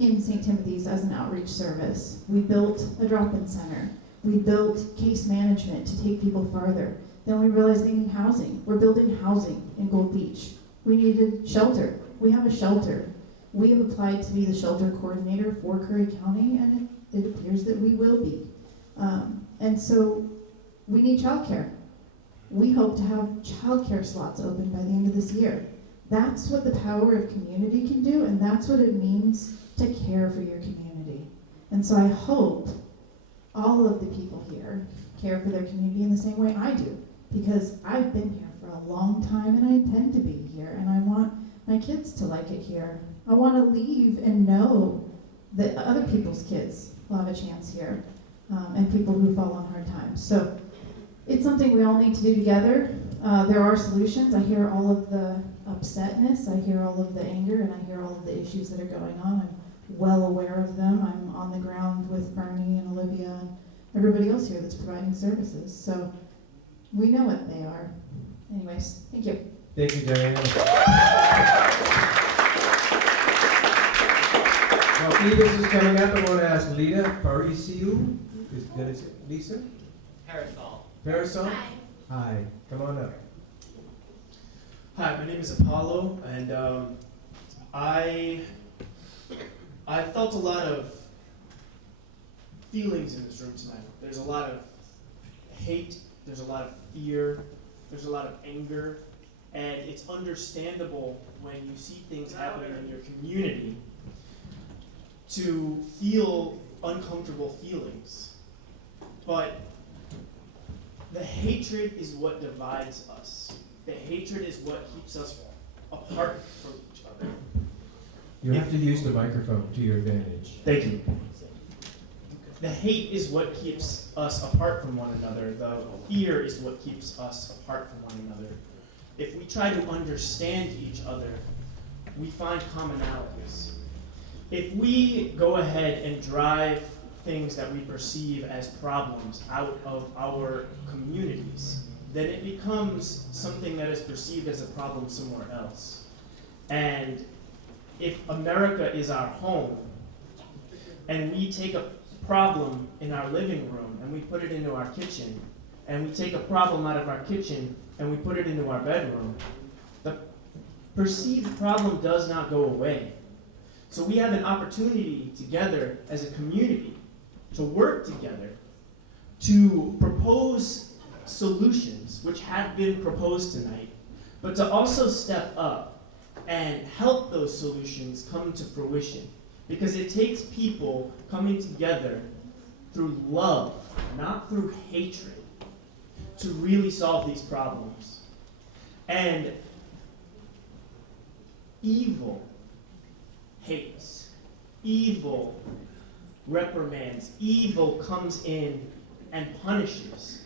in St. Timothy's as an outreach service. We built a drop-in center. We built case management to take people farther. Then we realized they need housing. We're building housing in Gold Beach. We needed shelter. We have a shelter. We have applied to be the shelter coordinator for Curry County, and it appears that we will be. And so we need childcare. We hope to have childcare slots open by the end of this year. That's what the power of community can do, and that's what it means to care for your community. And so I hope all of the people here care for their community in the same way I do, because I've been here for a long time and I intend to be here, and I want my kids to like it here. I want to leave and know that other people's kids will have a chance here, and people who fall on hard times. So it's something we all need to do together. There are solutions. I hear all of the upsetness, I hear all of the anger, and I hear all of the issues that are going on. I'm well aware of them. I'm on the ground with Bernie and Olivia and everybody else here that's providing services. So we know what they are. Anyways, thank you. Thank you, Diana. Well, Phoebus is coming up. I want to ask Lita Parisiu. Is that it? Lisa? Parasol. Parasol? Hi. Come on up. Hi, my name is Apollo, and I felt a lot of feelings in this room tonight. There's a lot of hate, there's a lot of fear, there's a lot of anger, and it's understandable when you see things happening in your community to feel uncomfortable feelings. But the hatred is what divides us. The hatred is what keeps us apart from each other. You have to use the microphone to your advantage. Thank you. The hate is what keeps us apart from one another. The fear is what keeps us apart from one another. If we try to understand each other, we find commonalities. If we go ahead and drive things that we perceive as problems out of our communities, then it becomes something that is perceived as a problem somewhere else. And if America is our home, and we take a problem in our living room and we put it into our kitchen, and we take a problem out of our kitchen and we put it into our bedroom, the perceived problem does not go away. So we have an opportunity together as a community to work together to propose solutions which have been proposed tonight, but to also step up and help those solutions come to fruition. Because it takes people coming together through love, not through hatred, to really solve these problems. And evil hates, evil reprimands, evil comes in and punishes.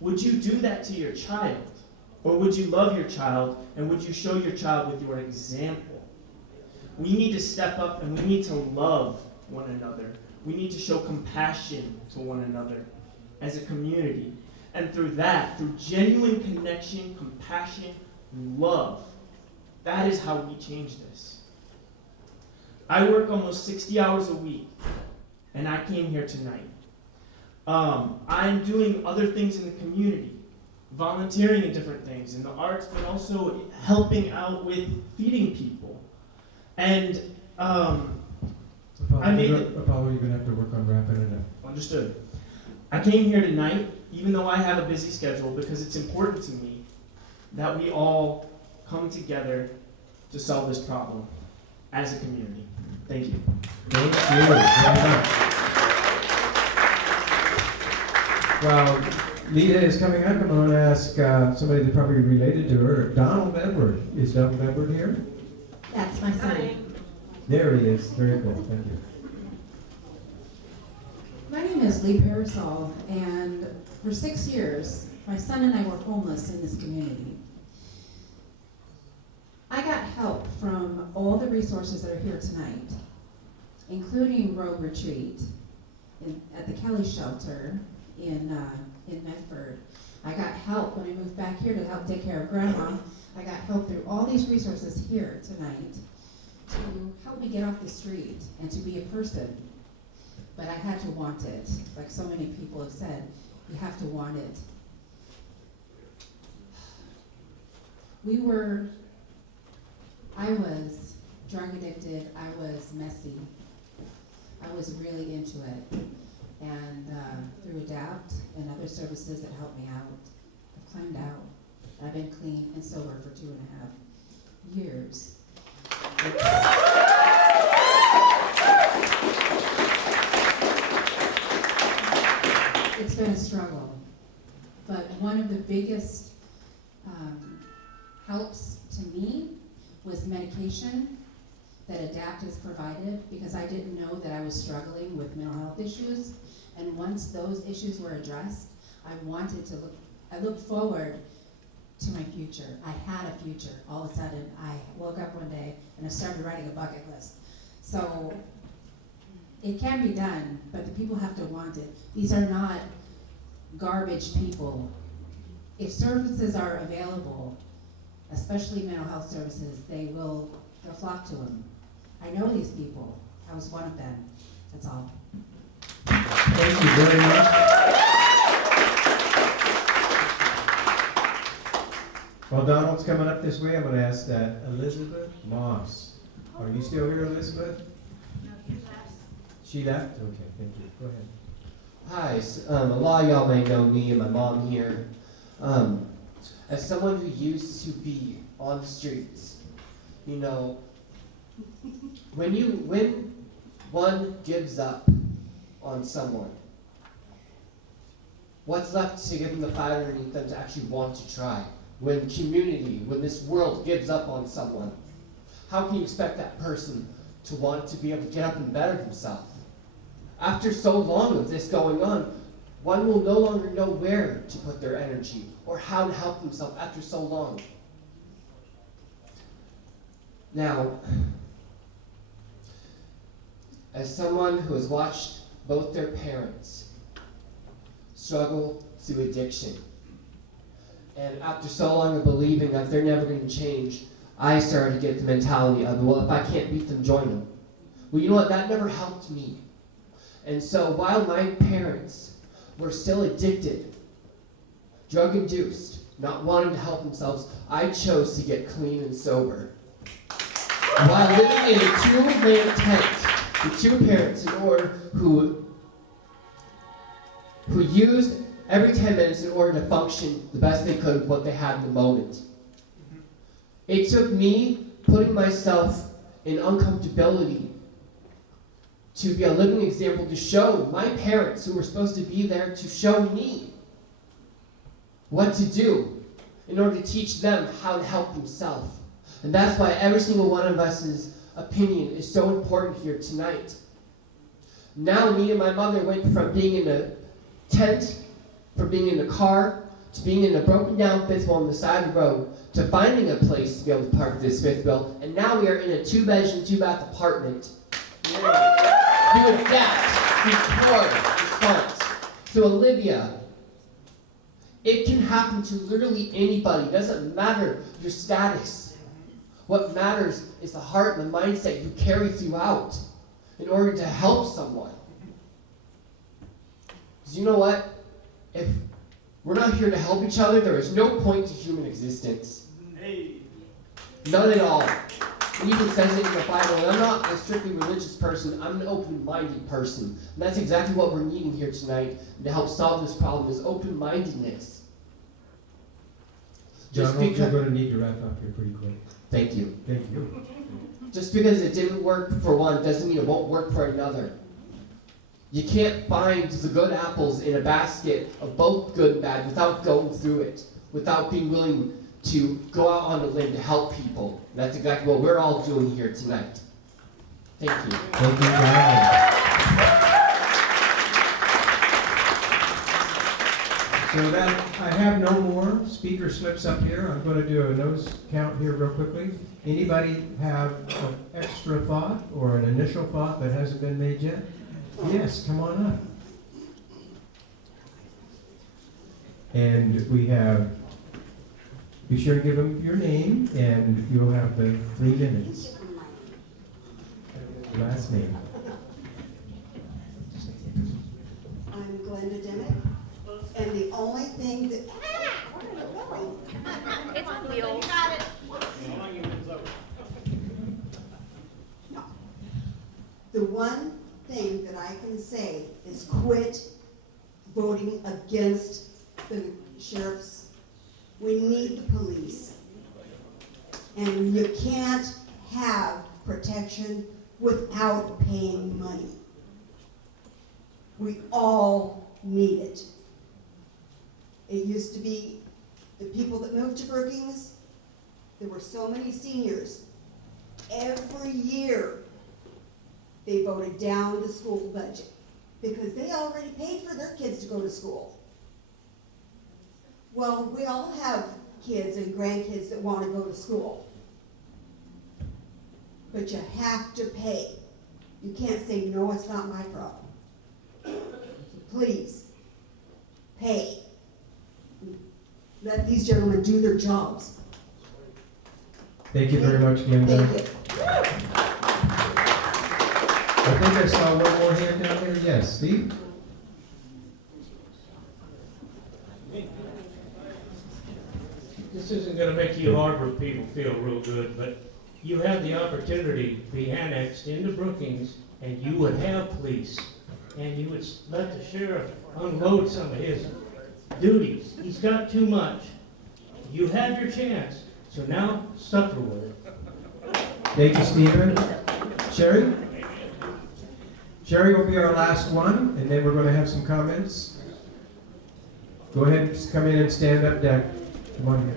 Would you do that to your child? Or would you love your child, and would you show your child with your example? We need to step up and we need to love one another. We need to show compassion to one another as a community. And through that, through genuine connection, compassion, love, that is how we change this. I work almost 60 hours a week, and I came here tonight. I'm doing other things in the community, volunteering in different things in the arts, but also helping out with feeding people. And Apollo, you're going to have to work on wrapping it up. Understood. I came here tonight, even though I have a busy schedule, because it's important to me that we all come together to solve this problem as a community. Thank you. Thank you very much. Well, Lita is coming up. I'm going to ask somebody that's probably related to her. Donald Edward. Is Donald Edward here? That's my son. There he is. Very cool. Thank you. My name is Lee Parasol, and for 6 years, my son and I were homeless in this community. I got help from all the resources that are here tonight, including Rogue Retreat at the Kelly Shelter in Medford. I got help when I moved back here to help take care of Grandma. I got help through all these resources here tonight to help me get off the street and to be a person. But I had to want it. Like so many people have said, you have to want it. I was drug addicted, I was messy. I was really into it. And through ADAPT and other services that helped me out, I've climbed out. I've been clean and sober for 2.5 years. It's been a struggle, but one of the biggest helps to me was medication that ADAPT has provided, because I didn't know that I was struggling with mental health issues. And once those issues were addressed, I looked forward to my future. I had a future. All of a sudden, I woke up one day and I started writing a bucket list. So it can be done, but the people have to want it. These are not garbage people. If services are available, especially mental health services, they'll flock to them. I know these people. I was one of them. That's all. Thank you very much. While Donald's coming up this way, I'm going to ask that Elizabeth Moss. Are you still here, Elizabeth? No, she left. She left? Okay, thank you. Go ahead. Hi, a lot of y'all may know me and my mom here. As someone who used to be on the streets, you know, when one gives up on someone, what's left to give them the fire underneath them to actually want to try? When this world gives up on someone, how can you expect that person to want to be able to get up and better himself? After so long of this going on, one will no longer know where to put their energy or how to help themselves after so long. Now, as someone who has watched both their parents struggle through addiction, and after so long of believing that they're never going to change, I started to get the mentality of, well, if I can't beat them, join them. Well, you know what? That never helped me. And so while my parents were still addicted, drug-induced, not wanting to help themselves, I chose to get clean and sober. While living in a two-man tent with two parents who used every 10 minutes in order to function the best they could with what they had in the moment. It took me putting myself in uncomfortability to be a living example, to show my parents, who were supposed to be there to show me what to do in order to teach them how to help themselves. And that's why every single one of us' opinion is so important here tonight. Now me and my mother went from being in a tent, from being in a car, to being in a broken down fifth wheel on the side of the road, to finding a place to be able to park this fifth wheel, and now we are in a 2-bedroom, 2-bath apartment. Doing that response. So Olivia, it can happen to literally anybody. It doesn't matter your status. What matters is the heart and the mindset you carry throughout in order to help someone. Because you know what? If we're not here to help each other, there is no point to human existence. None at all. It even says it in the Bible, and I'm not a strictly religious person, I'm an open-minded person. And that's exactly what we're needing here tonight to help solve this problem, is open-mindedness. John, Just you're because- going to need to wrap up here pretty quick. Thank you. Thank you. Just because it didn't work for one doesn't mean it won't work for another. You can't find the good apples in a basket of both good and bad without going through it, without being willing to go out on a limb to help people. And that's exactly what we're all doing here tonight. Thank you. Thank you, John. So that, I have no more speaker slips up here. I'm going to do a nose count here real quickly. Anybody have an extra thought or an initial thought that hasn't been made yet? Yes, come on up. And we have, be sure to give them your name and you'll have the 3 minutes. Last name. I'm Glenda Dimick, and the only thing that... It's on wheels. No. The one thing that I can say is quit voting against the sheriffs. We need the police. And you can't have protection without paying money. We all need it. It used to be the people that moved to Brookings, there were so many seniors. Every year, they voted down the school budget because they already paid for their kids to go to school. Well, we all have kids and grandkids that want to go to school. But you have to pay. You can't say, no, it's not my problem. Please, pay. Let these gentlemen do their jobs. Thank you very much, Glenda. Thank you. I think I saw one more hand down there. Yes, Steve? This isn't gonna make you Harbor people feel real good, but you have the opportunity to be annexed into Brookings, and you would have police, and you would let the sheriff unload some of his duties. He's got too much. You had your chance, so now suffer with it. Thank you, Stephen. Sherry? Sherry will be our last one, and then we're going to have some comments. Go ahead, just come in and stand up, Deck. Come on here.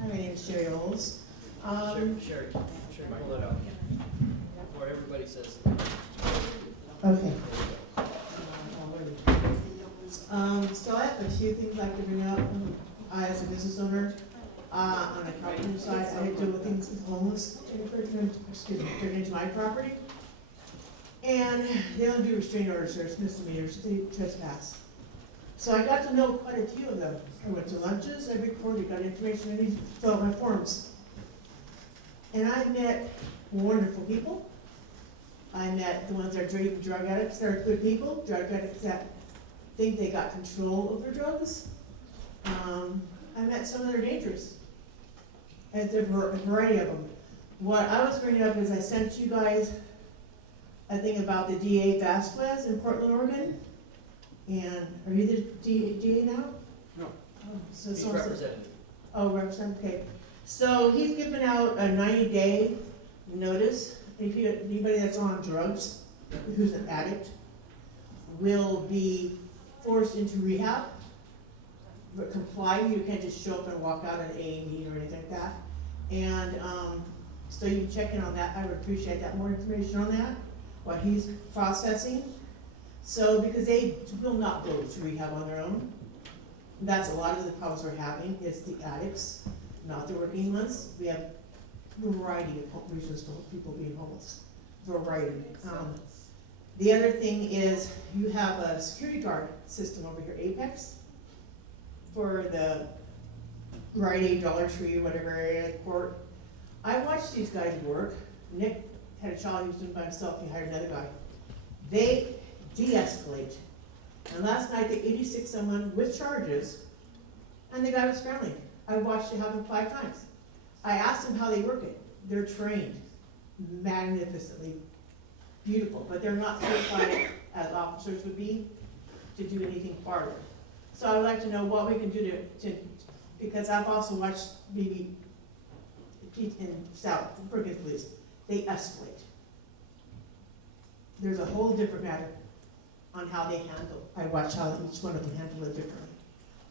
Hi, my name is Sherry Oles. Sherry, pull it out before everybody says. Okay. So I have a few things I'd like to bring up. I, as a business owner, on a property side, I deal with things with homeless, turn into my property. And they don't do restraining orders, there's misdemeanors, they trespass. So I got to know quite a few of them. I went to lunches, I recorded, got information I need to fill out my forms. And I met wonderful people. I met the ones that are drug addicts that are good people, drug addicts that think they got control of their drugs. I met some that are dangerous. And there's a variety of them. What I was bringing up is I sent you guys a thing about the DA Vasquez in Portland, Oregon. And are you the DA now? No. Oh, so He's someone said- representative. Oh, representative, okay. So he's given out a 90-day notice. If you, anybody that's on drugs, who's an addict, will be forced into rehab. But comply, you can't just show up and walk out at an AA meeting or anything like that. And so you can check in on that. I would appreciate that, more information on that, what he's processing. So, because they will not go to rehab on their own. That's a lot of the problems we're having, is the addicts, not the working ones. We have a variety of reasons for people being homeless. Variety. The other thing is, you have a security guard system over here, Apex, for the Rite Aid, Dollar Tree, whatever area, court. I watched these guys work. Nick had a child he was doing by himself, he hired another guy. They de-escalate. And last night they 86 someone with charges, and the guy was friendly. I watched it happen 5 times. I asked them how they work it. They're trained magnificently, beautiful, but they're not certified as officers would be. to do anything farther. So I would like to know what we can do because I've also watched maybe in South, Brookings Police, they escalate. There's a whole different matter on how they handle. I watch how each one of them handle it differently.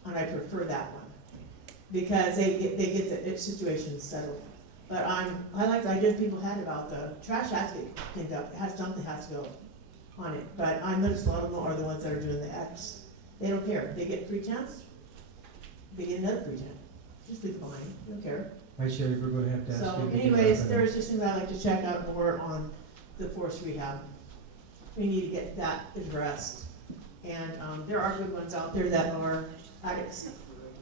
And I prefer that one. Because they get the situation settled. But I like the ideas people had about the trash has to get cleaned up. Something has to go on it. But I noticed a lot of them are the ones that are doing the X. They don't care. They get 3 tenths, they get another 3 tenths. Just leave it behind. They don't care. Hi, Sherry, we're going to have to ask you. So to give anyways, us a- there's just things I'd like to check out more on the forced rehab. We need to get that addressed. And there are good ones out there that are addicts.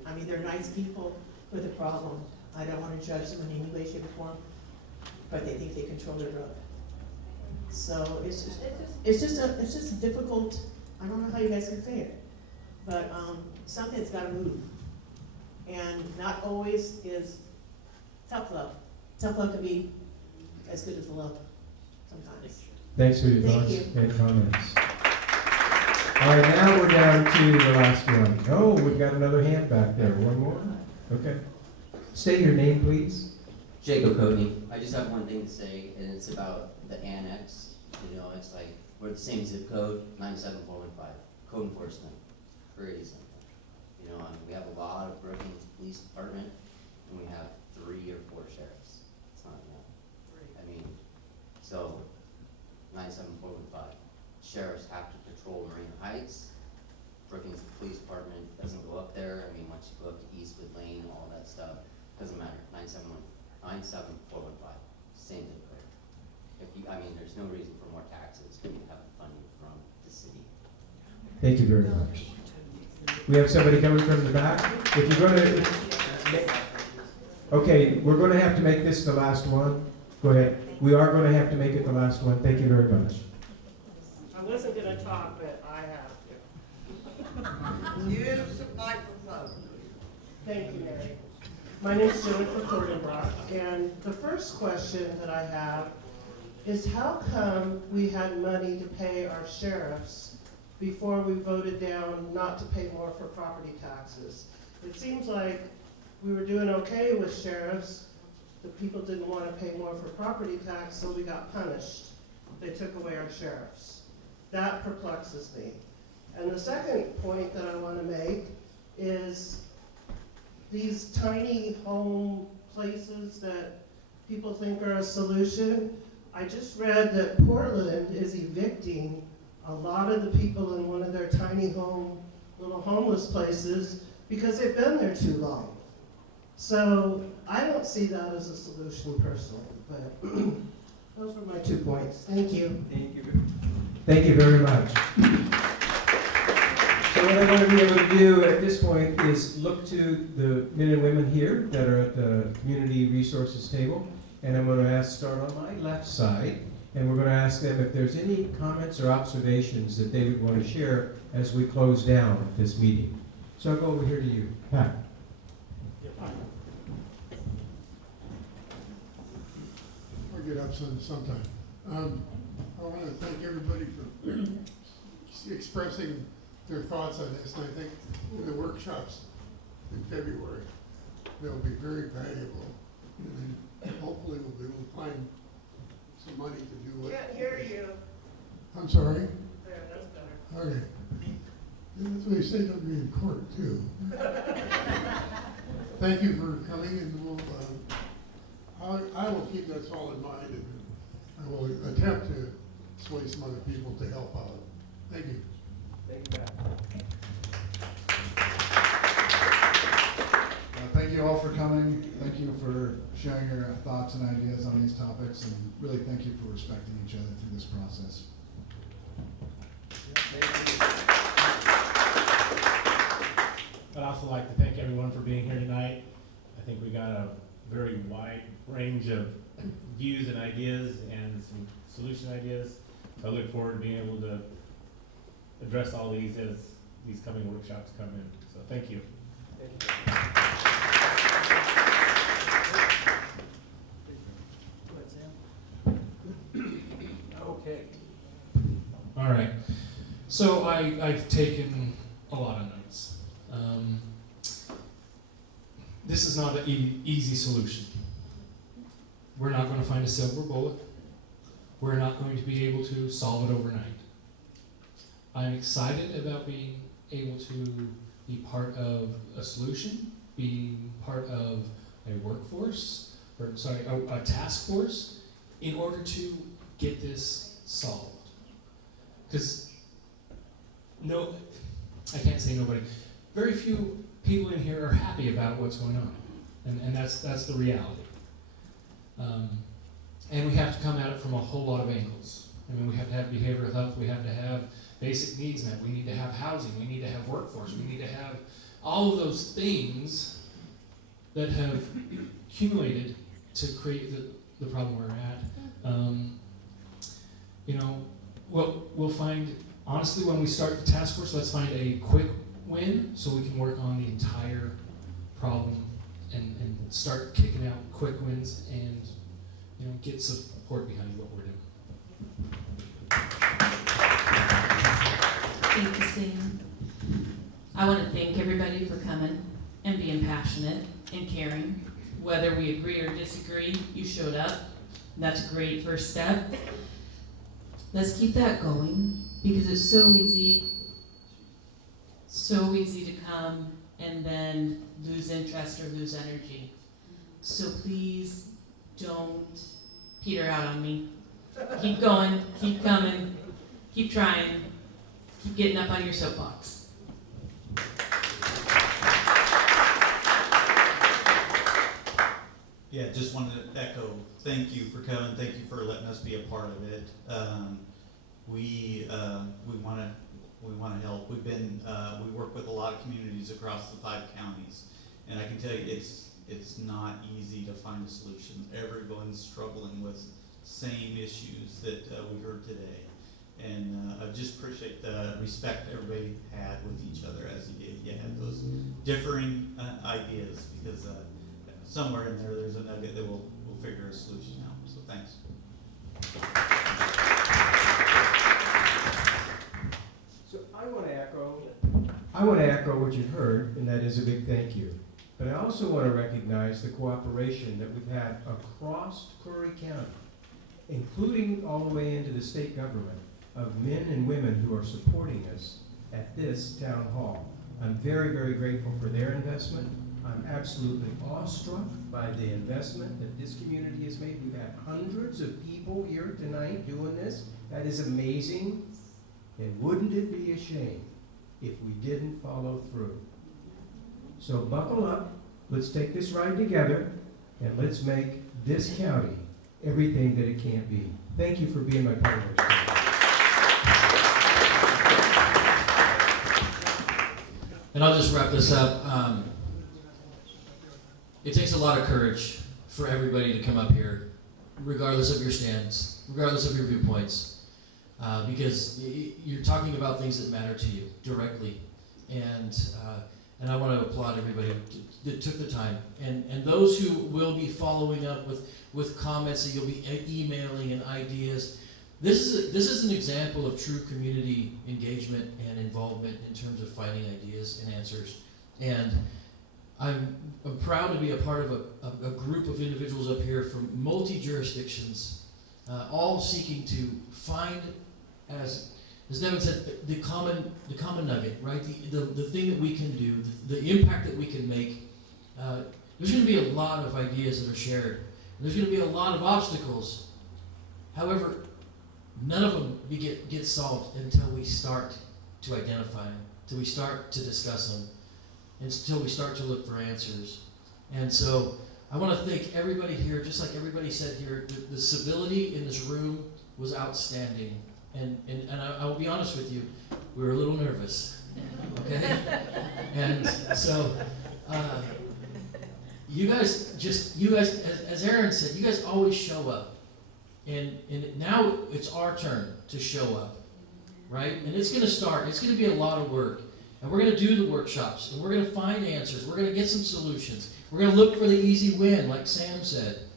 I mean, they're nice people with a problem. I don't want to judge them in any way, shape, or form, but they think they control their drug. So it's just a difficult, I don't know how you guys can say it, but something's got to move. And not always is tough love. Tough love can be as good as love sometimes. Thanks for your Thank thoughts you. and comments. All right, now we're down to the last one. Oh, we've got another hand back there. One more? Okay. State your name, please. Jacob Cody. I just have one thing to say, and it's about the annex. You know, it's like, we're the same zip code, 97415, code enforcement, pretty simple. You know, we have a lot of Brookings Police Department, and we have 3 or 4 sheriffs. It's not enough. I mean, so, 97415, sheriffs have to patrol Marina Heights. Brookings Police Department doesn't go up there. I mean, once you go up to Eastwood Lane, all that stuff, doesn't matter. 97415, same zip code. I mean, there's no reason for more taxes when you have funding from the city. Thank you very much. We have somebody coming from the back. If you're going to... Okay, we're going to have to make this the last one. Go ahead. We are going to have to make it the last one. Thank you very much. I wasn't going to talk, but I have to. Use the microphone. Thank you, Mary. My name is Jennifer Cordenbrock, and the first question that I have is how come we had money to pay our sheriffs before we voted down not to pay more for property taxes? It seems like we were doing okay with sheriffs. The people didn't want to pay more for property tax, so we got punished. They took away our sheriffs. That perplexes me. And the second point that I want to make is these tiny home places that people think are a solution. I just read that Portland is evicting a lot of the people in one of their tiny home, little homeless places because they've been there too long. So I don't see that as a solution personally, but those were my 2 points. Thank you. Thank you. Thank you very much. So what I'm going to be able to do at this point is look to the men and women here that are at the Community Resources table, and I'm going to start on my left side, and we're going to ask them if there's any comments or observations that they would want to share as we close down this meeting. So I'll go over here to you, Pat. Or get up sometime. I want to thank everybody for expressing their thoughts on this, and I think in the workshops in February, they'll be very valuable. And then hopefully we'll be able to find some money to do it. Can't hear you. I'm sorry? There, that's better. Okay. And that's what they say they'll be in court too. Thank you for coming, and we'll, I will keep this all in mind, and I will attempt to sway some other people to help out. Thank you. Thank you, Pat. Thank you all for coming. Thank you for sharing your thoughts and ideas on these topics, and really thank you for respecting each other through this process. I'd also like to thank everyone for being here tonight. I think we got a very wide range of views and ideas and some solution ideas. So I look forward to being able to address all these as these coming workshops come in. So thank you. Okay. All right. So I've taken a lot of notes. This is not an easy solution. We're not going to find a silver bullet. We're not going to be able to solve it overnight. I'm excited about being able to be part of a solution, being part of a workforce, a task force, in order to get this solved. Because I can't say nobody. Very few people in here are happy about what's going on, and that's the reality. And we have to come at it from a whole lot of angles. I mean, we have to have behavioral health, we have to have basic needs met, we need to have housing, we need to have workforce, we need to have all of those things that have accumulated to create the problem we're at. We'll find, honestly, when we start the task force, let's find a quick win so we can work on the entire problem and start kicking out quick wins and get support behind what we're doing. Thank you, Sam. I want to thank everybody for coming and being passionate and caring. Whether we agree or disagree, you showed up. That's a great first step. Let's keep that going because it's so easy to come and then lose interest or lose energy. So please don't peter out on me. Keep going, keep coming, keep trying, keep getting up on your soapbox. Yeah, just wanted to echo, thank you for coming, thank you for letting us be a part of it. We want to help. We work with a lot of communities across the 5 counties, and I can tell you it's not easy to find a solution. Everyone's struggling with same issues that we heard today, and I just appreciate the respect everybody had with each other as you had those differing ideas, because somewhere in there's a nugget that we'll figure a solution out. So thanks. So I want to echo what you've heard, and that is a big thank you. But I also want to recognize the cooperation that we've had across Curry County, including all the way into the state government, of men and women who are supporting us at this town hall. I'm very, very grateful for their investment. I'm absolutely awestruck by the investment that this community has made. We've had hundreds of people here tonight doing this. That is amazing. And wouldn't it be a shame if we didn't follow through? So buckle up, let's take this ride together, and let's make this county everything that it can be. Thank you for being my partners today. And I'll just wrap this up. It takes a lot of courage for everybody to come up here, regardless of your stands, regardless of your viewpoints, because you're talking about things that matter to you directly. And I want to applaud everybody that took the time. And those who will be following up with comments that you'll be emailing and ideas. This is an example of true community engagement and involvement in terms of finding ideas and answers. And I'm proud to be a part of a group of individuals up here from multi-jurisdictions, all seeking to find, as Devin said, the common nugget, right? The thing that we can do, the impact that we can make. There's going to be a lot of ideas that are shared. There's going to be a lot of obstacles. However, none of them get solved until we start to identify them, until we start to discuss them, until we start to look for answers. And so I want to thank everybody here, just like everybody said here, the civility in this room was outstanding. And I'll be honest with you, we were a little nervous, okay? And so you guys, as Aaron said, you guys always show up. And now it's our turn to show up, right? And it's going to start. It's going to be a lot of work. And we're going to do the workshops. And we're going to find answers. We're going to get some solutions. We're going to look for the easy win, like Sam said.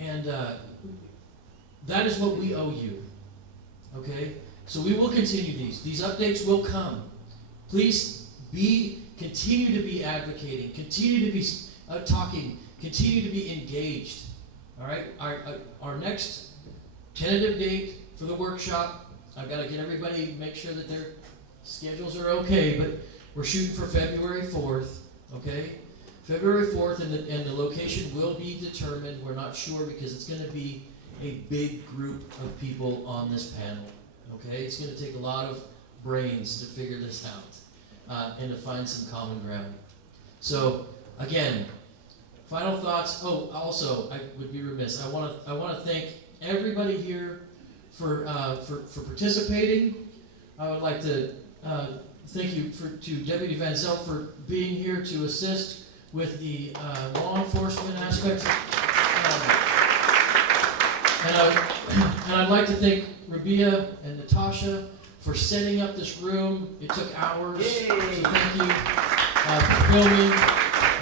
And that is what we owe you, okay? So we will continue these. These updates will come. Please continue to be advocating, continue to be talking, continue to be engaged. All right? Our next tentative date for the workshop, I've got to get everybody, make sure that their schedules are okay, but we're shooting for February 4th, okay? February 4th, and the location will be determined. We're not sure because it's going to be a big group of people on this panel, okay? It's going to take a lot of brains to figure this out and to find some common ground. So, again, final thoughts. Oh, also, I would be remiss. I want to thank everybody here for participating. I would like to thank you to Deputy Van Zelt for being here to assist with the law enforcement aspects. And I'd like to thank Rabia and Natasha for setting up this room. It took hours, so thank you for filming.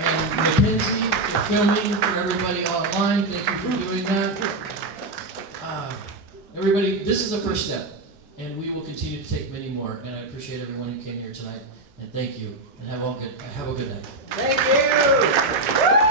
And Mackenzie for filming, for everybody online, thank you for doing that. Everybody, this is the first step, and we will continue to take many more. And I appreciate everyone who came here tonight, and thank you, and have a good night. Thank you.